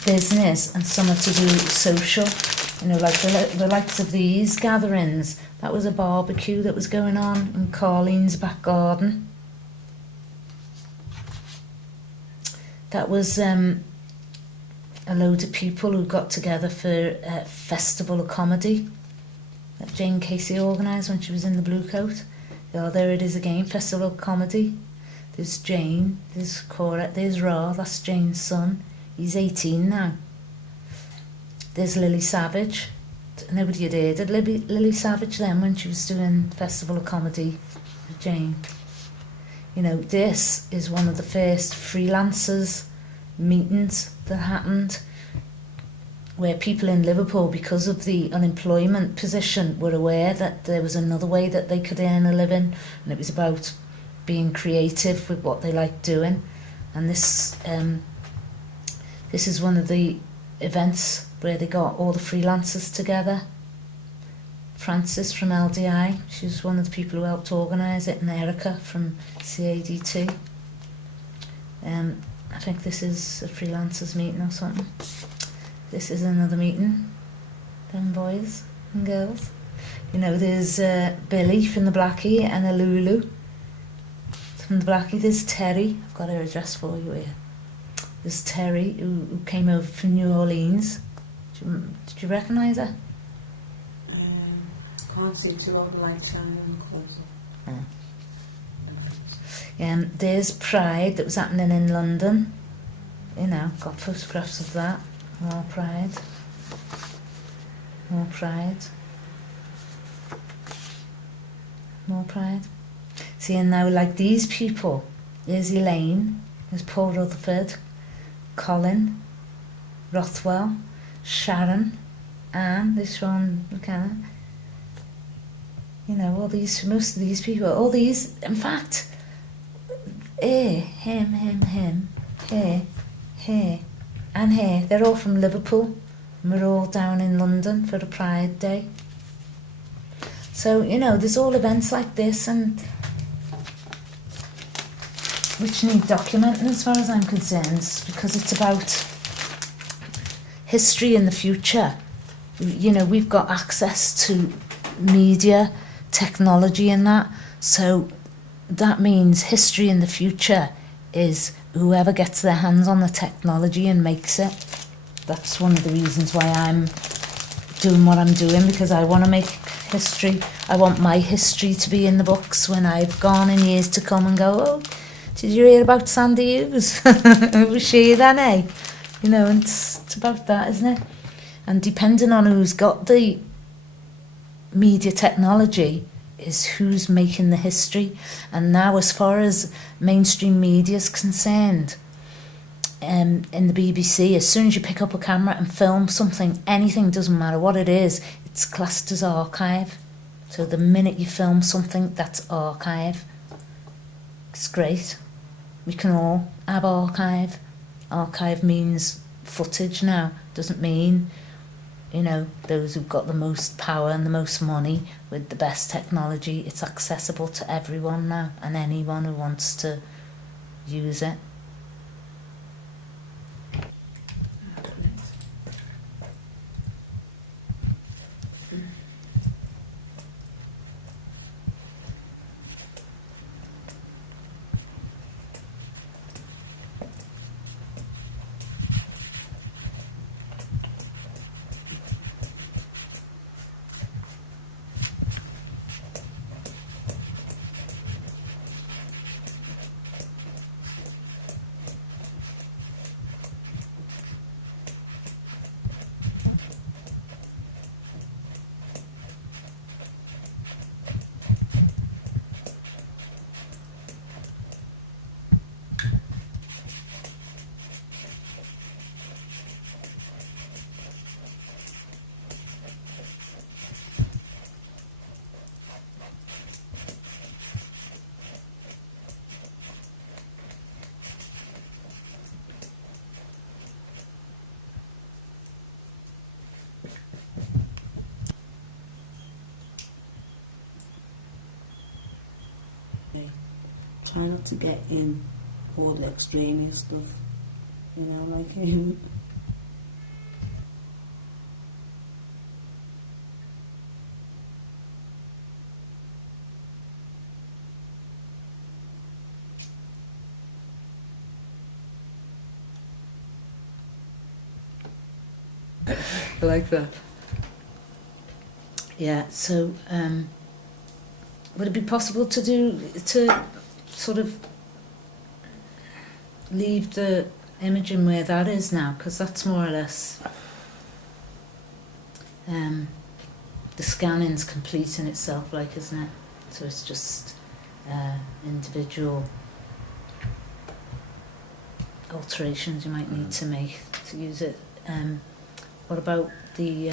business and some are to do with social. You know, like the likes of these gatherings. That was a barbecue that was going on in Carleen's back garden. That was a load of people who got together for a festival of comedy that Jane Casey organised when she was in the Blue Coat. Oh, there it is again, festival of comedy. There's Jane, there's Cora, there's Ra, that's Jane's son. He's 18 now. There's Lily Savage. Nobody had heard of Lily Savage then when she was doing Festival of Comedy with Jane. You know, this is one of the first freelancers meetings that happened where people in Liverpool, because of the unemployment position, were aware that there was another way that they could earn a living, and it was about being creative with what they liked doing. And this is one of the events where they got all the freelancers together. Frances from LDI, she was one of the people who helped organise it, and Erica from CADT. I think this is a freelancers meeting or something. This is another meeting, them boys and girls. You know, there's Billy from the Blackie and a Lulu from the Blackie. There's Terry, I've got her address for you here. There's Terry who came over from New Orleans. Did you recognise her? Can't see too long the lights shining closer. There's Pride that was happening in London. You know, got photographs of that. More Pride. More Pride. More Pride. See, and now like these people, there's Elaine, there's Paul Rutherford, Colin, Rothwell, Sharon, Anne, this Sean McKenna. You know, all these, most of these people, all these, in fact, him, here, and here, they're all from Liverpool, and we're all down in London for a Pride Day. So, you know, there's all events like this, and which need documenting as far as I'm concerned, because it's about history in the future. You know, we've got access to media, technology and that, so that means history in the future is whoever gets their hands on the technology and makes it. That's one of the reasons why I'm doing what I'm doing, because I want to make history. I want my history to be in the books when I've gone in years to come and go, oh, did you hear about Sandy Hughes? Was she then, eh? You know, and it's about that, isn't it? And depending on who's got the media technology is who's making the history. And now, as far as mainstream media is concerned, in the BBC, as soon as you pick up a camera and film something, anything, doesn't matter what it is, it's classed as archive. So the minute you film something, that's archive. It's great. We can all have archive. Archive means footage now. Doesn't mean, you know, those who've got the most power and the most money with the best technology. It's accessible to everyone now, and anyone who wants to use it. Try not to get in all the extraneous stuff, you know, like I like that. Yeah, so would it be possible to sort of leave the imaging where that is now? Because that's more or less the scanning's complete in itself, like, isn't it? So it's just individual alterations you might need to make to use it. What about the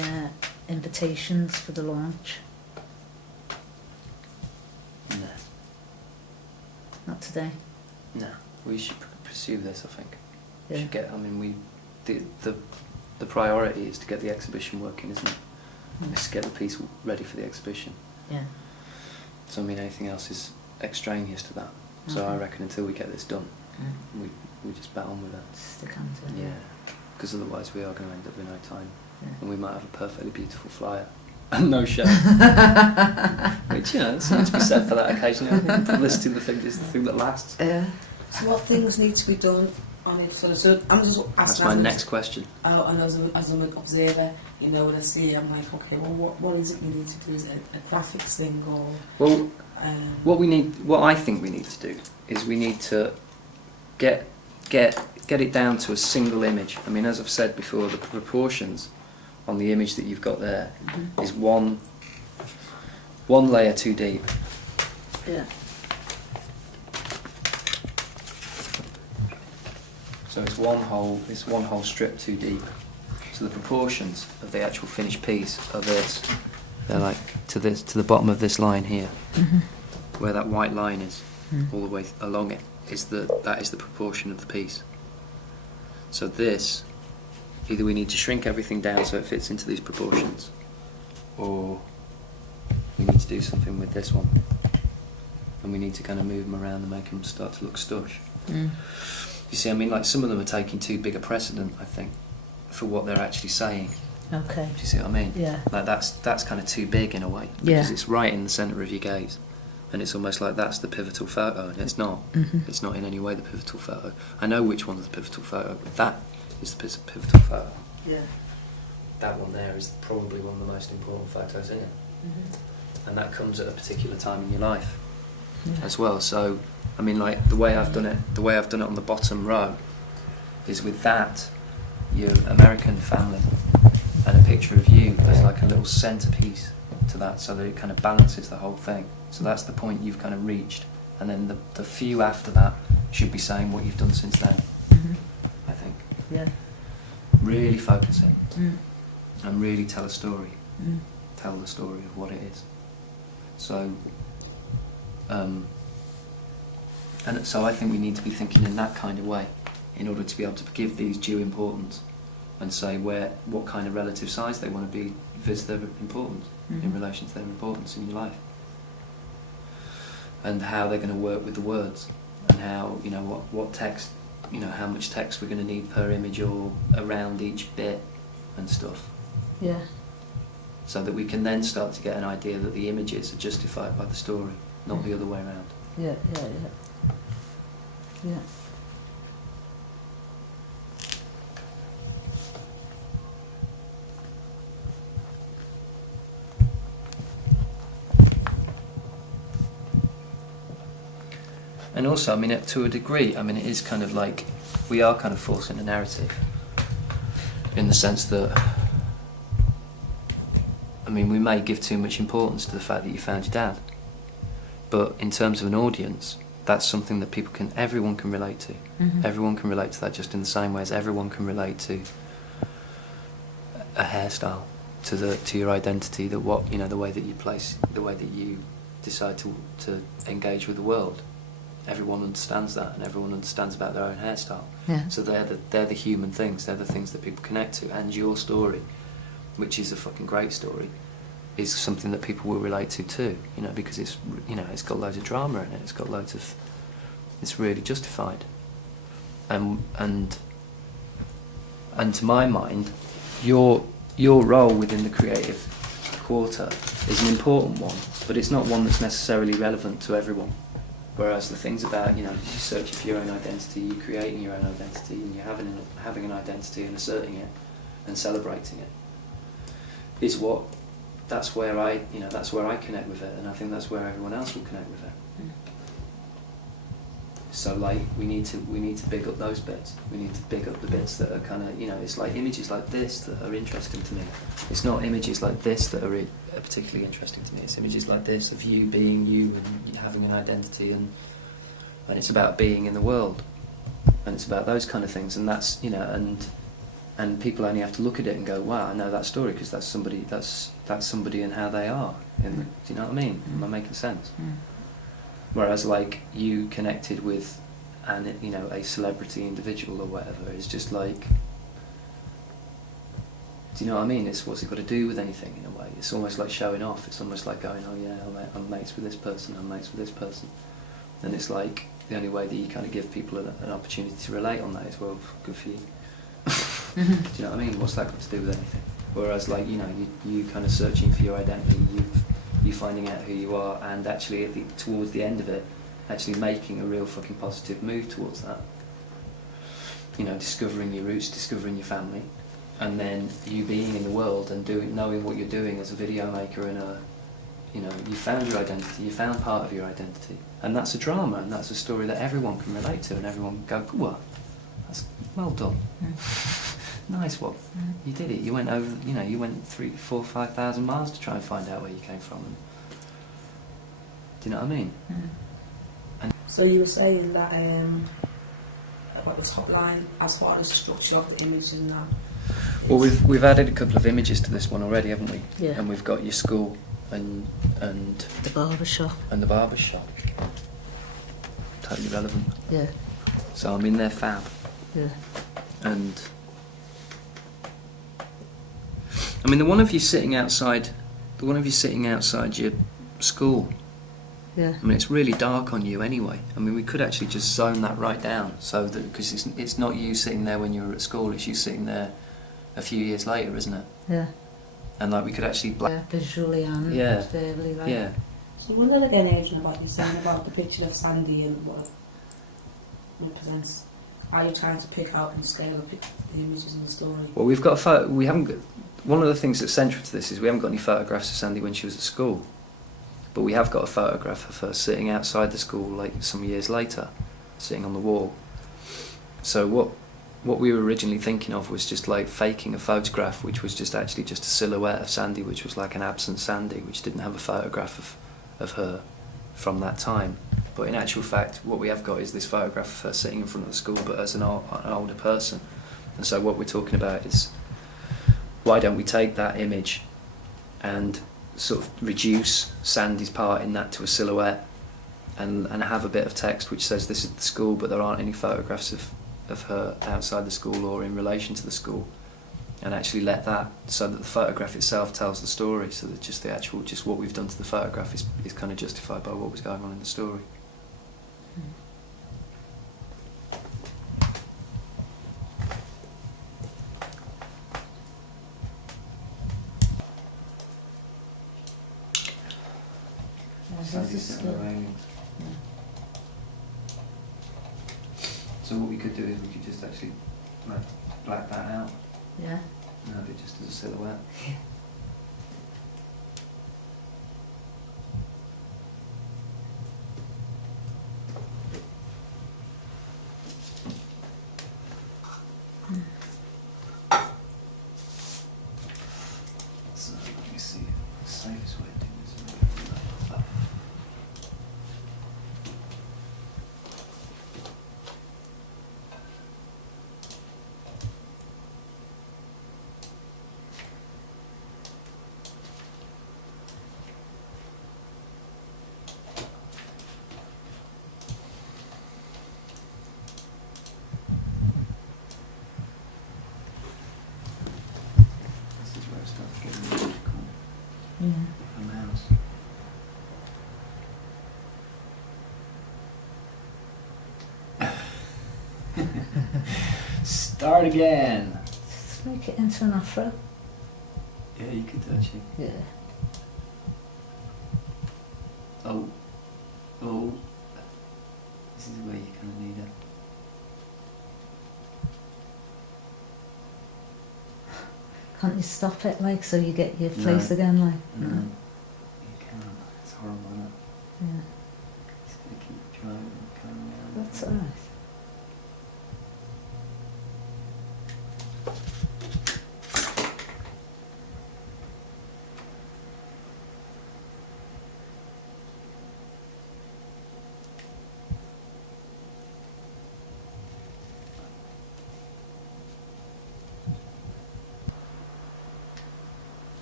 invitations for the launch? No. Not today. No. We should pursue this, I think. We Yeah. should get, I mean, the priority is to get the exhibition working, isn't it? Is to get the piece ready for the exhibition. Yeah. So I mean, anything else is extraneous to that. So I reckon until we get this done, we just bat on with it. Stick on to it. Yeah, because otherwise we are going to end up with no time, Yeah. and we might have a perfectly beautiful flyer and no show. Which, you know, there's something to be said for that occasionally. I think publicity the thing is the thing that lasts. Yeah. So what things need to be done on it? So I'm just asking. That's my next question. And as an observer, you know, when I see it, I'm like, okay, well, what is it you need to do? Is it a graphics thing or? Well, what I think we need to do is we need to get it down to a single image. I mean, as I've said before, the proportions on the image that you've got there is one layer too deep. Yeah. So it's one whole strip too deep. So the proportions of the actual finished piece are this. They're like to the bottom of this line here, where that white line is, all the way along it. That is the proportion of the piece. So this, either we need to shrink everything down so it fits into these proportions, or we need to do something with this one, and we need to kind of move them around and make them start to look stush. You see, I mean, like, some of them are taking too big a precedent, I think, for what they're actually saying. Okay. Do you see what I mean? Yeah. Like, that's kind of too big in a way, Yeah. because it's right in the centre of your gaze, and it's almost like that's the pivotal photo, and it's not. It's not in any way the pivotal photo. I know which one is the pivotal photo, but that is the pivotal photo. Yeah. That one there is probably one of the most important photos in it, and that comes at a particular time in your life as well. So, I mean, like, the way I've done it on the bottom row is with that, your American family, and a picture of you as like a little centerpiece to that, so that it kind of balances the whole thing. So that's the point you've kind of reached, and then the few after that should be saying what you've done since then. I think. Yeah. Really focus in, and really tell a story. Tell the story of what it is. So, and so I think we need to be thinking in that kind of way in order to be able to give these due importance and say what kind of relative size they want to be vis their importance in relation to their importance in your life, and how they're going to work with the words, and how, you know, what text, you know, how much text we're going to need per image or around each bit and stuff. Yeah. So that we can then start to get an idea that the images are justified by the story, not the other way around. Yeah. Yeah. And also, I mean, to a degree, I mean, it is kind of like we are kind of forcing a narrative, in the sense that, I mean, we may give too much importance to the fact that you found your dad, but in terms of an audience, that's something that everyone can relate to. Everyone can relate to that, just in the same way as everyone can relate to a hairstyle, to your identity, the way that you place, the way that you decide to engage with the world. Everyone understands that, and everyone understands about their own hairstyle. Yeah. So they're the human things. They're the things that people connect to. And your story, which is a fucking great story, is something that people will relate to too. You know, because it's got loads of drama in it. It's really justified. And to my mind, your role within the creative quarter is an important one, but it's not one that's necessarily relevant to everyone. Whereas the things about, you know, you searching for your own identity, you're creating your own identity, and you're having an identity and asserting it and celebrating it. is what, that's where I connect with it, and I think that's where everyone else will connect with it. Mm. So like we need to big up those bits. We need to big up the bits that are kind of, it's like images like this that are interesting to me. It's not images like this that are particularly interesting to me. It's images like this of you being you and having an identity, and it's about being in the world, and it's about those kind of things. And that's and people only have to look at it and go, wow, I know that story because that's somebody and how they are. Do you know what I mean? Am I making sense? Mm. Whereas like you connected with a celebrity individual or whatever is just like, do you know what I mean? It's what's it got to do with anything in a way? It's almost like showing off. It's almost like going, oh yeah, I'm mates with this person, I'm mates with this person. And it's like the only way that you kind of give people an opportunity to relate on that is, well, good for you. Do you know what I mean? What's that got to do with anything? Whereas like, you kind of searching for your identity, you finding out who you are, and actually towards the end of it, actually making a real fucking positive move towards that. Discovering your roots, discovering your family, and then you being in the world and knowing what you're doing as a video maker, and you found your identity, you found part of your identity, and that's a drama, and that's a story that everyone can relate to, and everyone can go, what? That's well done. Nice one. You did it. You went over, you went 3,000, 4,000, 5,000 miles to try and find out where you came from. Do you know what I mean? So you were saying that about the top line, as far as the structure of the image and that. Well, we've added a couple of images to this one already, haven't we? Yeah. And we've got your school and The barber shop. the barber shop. Totally relevant. Yeah. So I'm in their fab, Yeah. and I mean the one of you sitting outside your school. Yeah. I mean, it's really dark on you anyway. I mean, we could actually just zone that right down, so that because it's not you sitting there when you were at school, it's you sitting there a few years later, isn't it? Yeah. And like we could actually Visually and Yeah. verbally, like. yeah. So was that again, Adrian, about you saying about the picture of Sandy and what it represents? Are you trying to pick out and scale up the images in the story? Well, we've got a photo. We haven't got. One of the things that's central to this is we haven't got any photographs of Sandy when she was at school, but we have got a photograph of her sitting outside the school, like some years later, sitting on the wall. So what we were originally thinking of was just like faking a photograph, which was just actually just a silhouette of Sandy, which was like an absent Sandy, which didn't have a photograph of her from that time. But in actual fact, what we have got is this photograph of her sitting in front of the school, but as an older person. And so what we're talking about is, why don't we take that image and sort of reduce Sandy's part in that to a silhouette, and have a bit of text which says this is the school, but there aren't any photographs of her outside the school or in relation to the school, and actually let that, so that the photograph itself tells the story, so that just what we've done to the photograph is kind of justified by what was going on in the story. So what we could do is we could just actually black that out Yeah. and have it just as a silhouette. So let me see. The safest way to do this is like that. This is where it starts getting magical. Yeah. A mouse. Start again. Let's make it into an afro. Yeah, you could actually. Yeah. Oh. This is where you kind of need it. Can't you stop it, like, so you get your No. place again, like? No. You can't. It's horrible, isn't it? Yeah. It's going to keep driving and coming down. That's alright.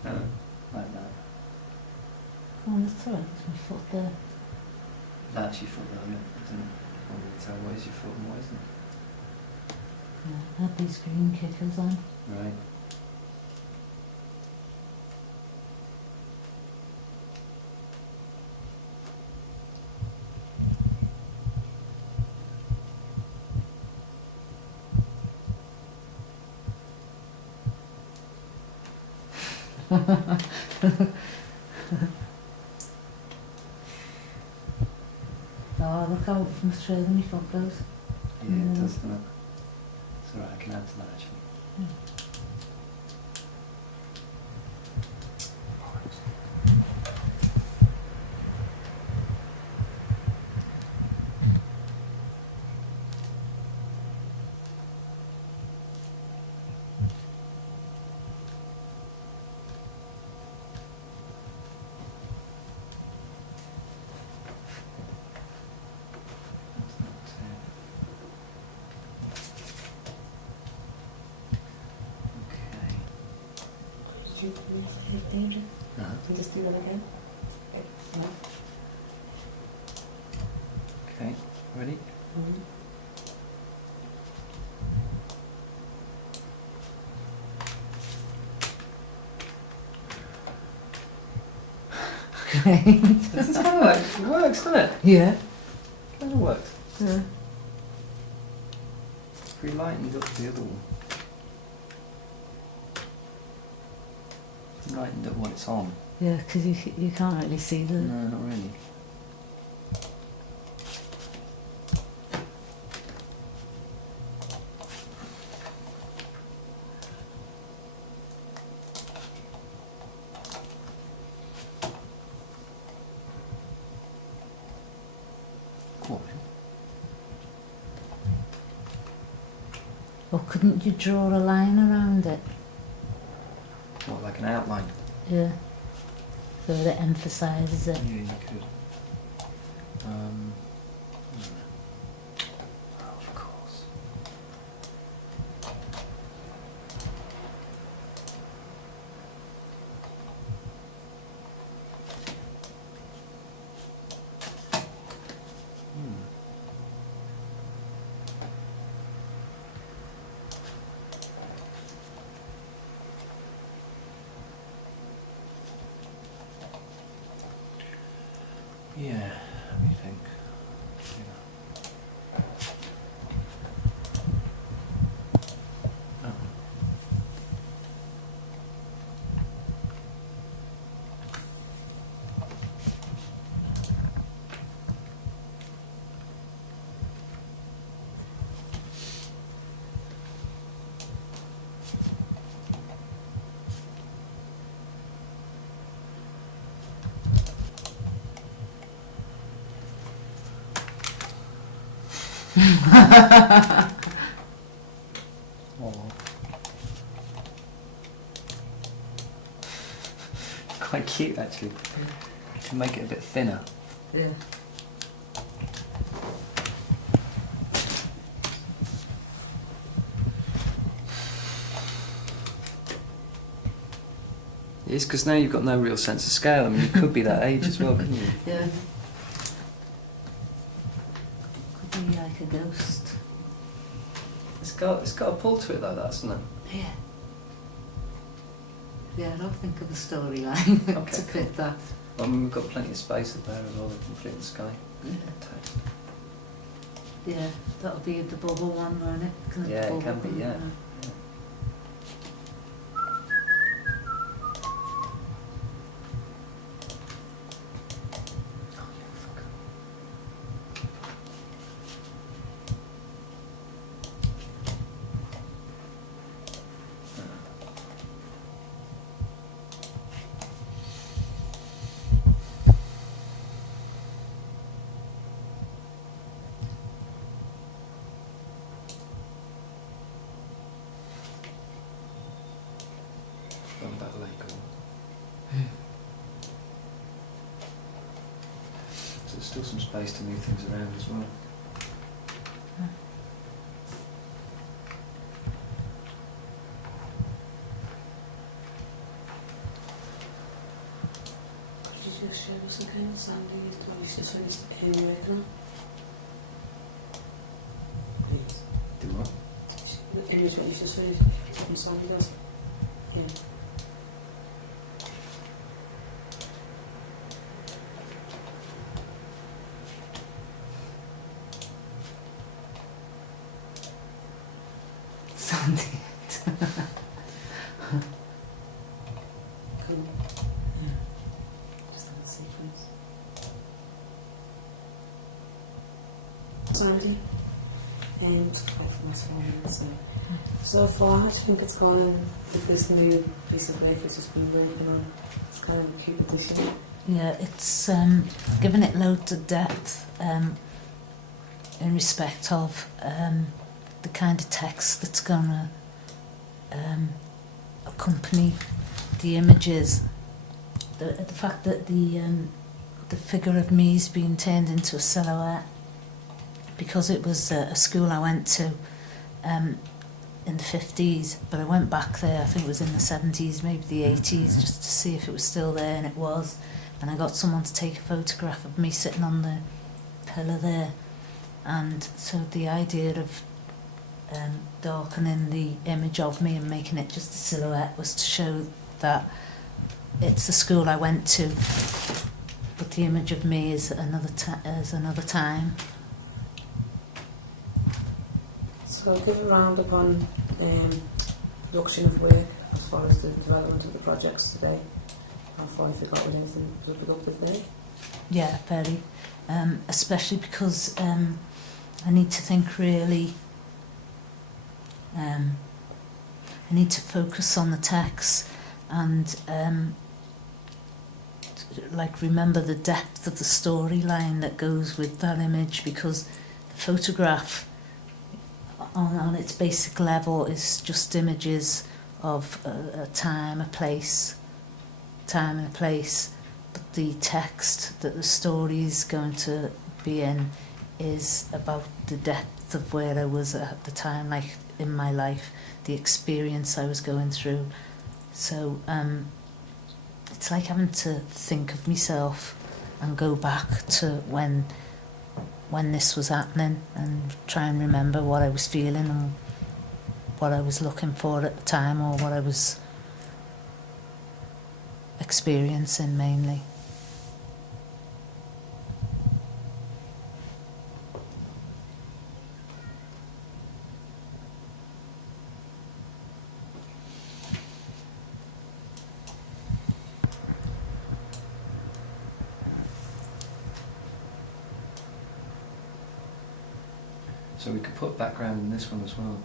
Oh, like that. Oh, that's alright. There's my foot there. That's your foot though, isn't it? I don't really tell what is your foot and what isn't. Yeah, I had these green kickers on. Right. Oh, look how much further my foot goes. Yeah, it does, doesn't it? It's alright, I can add to that actually. That's not okay. Did you take danger? Uh-huh. Can you just do that again? No. Okay, ready? This is kind of like, it works, doesn't it? Yeah. Kind of works. Yeah. If we lightened up the other one. Lightened up what it's on. Yeah, because you can't really see the... No, not really. Go on then. Or couldn't you draw a line around it? What, like an outline? Yeah. So that emphasises it. Yeah, you could. Hmm. Oh, of course. Hmm. Yeah, let me think. Oh. Oh. It's quite cute actually. To make it a bit thinner. Yeah. It is, because now you've got no real sense of scale. I mean, you could be that age as well, couldn't you? Yeah. Could be like a ghost. It's got a pull to it though, hasn't it? Yeah. Yeah, I'll think of a storyline Okay, to fit that. I mean, we've got plenty of space up there as well, that can fit in the sky. Yeah. Text. Yeah, that'll be the bubble one, won't it? Yeah, it bubble can be, one, yeah. still some space to move things around as well. Could you just share us again, Sandy? You just finished anyway, can please. Do what? The image what you just finished, something Sandy does. Yeah. Sandy. Cool. Yeah. Just that sequence. Sandy, and quite from this moment. So far, how do you think it's gone in with this new piece of work that's just been working on? It's kind of keep it pushing. Yeah, it's given it loads of depth in respect of the kind of text that's going to accompany the images. The fact that the figure of me is being turned into a silhouette, because it was a school I went to in the 50s, but I went back there, I think it was in the 70s, maybe the 80s, just to see if it was still there, and it was. And I got someone to take a photograph of me sitting on the pillar there. And so the idea of darkening the image of me and making it just a silhouette was to show that it's the school I went to, but the image of me is another time. So I'll give a round upon production of work as far as the development of the projects today. How far have you got with anything to pick up with there? Yeah, very. Especially because I need to think really, I need to focus on the text and like remember the depth of the storyline that goes with that image, because the photograph on its basic level is just images of a time, a place, but the text that the story is going to be in is about the depth of where I was at the time, like in my life, the experience I was going through. So it's like having to think of myself and go back to when this was happening and try and remember what I was feeling and what I was looking for at the time, or what I was experiencing mainly. So we could put background in this one as well.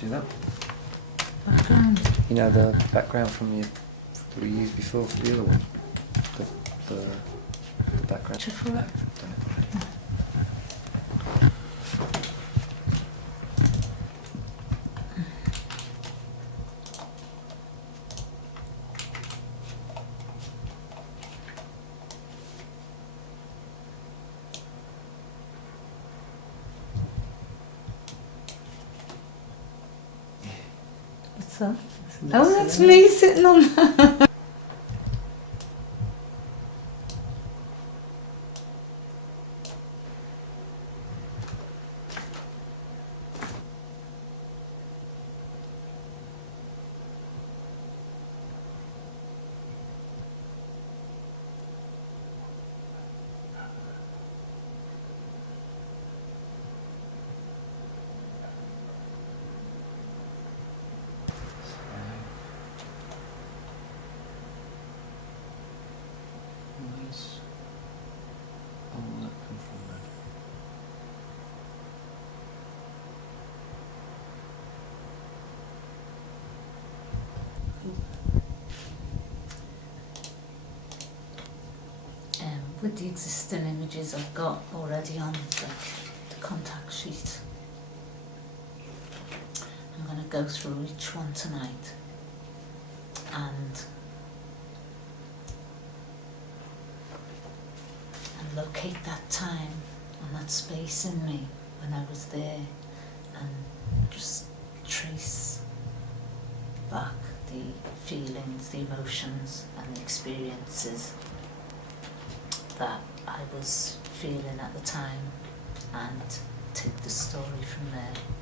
Do that. Background. You know the background from the that we used before for the other one. The background. Picture for it. What's that? Oh, that's me sitting on that. with the existing images I've got already on the contact sheet. I'm going to go through each one tonight and locate that time and that space in me when I was there, and just trace back the feelings, the emotions and the experiences that I was feeling at the time, and take the story from there.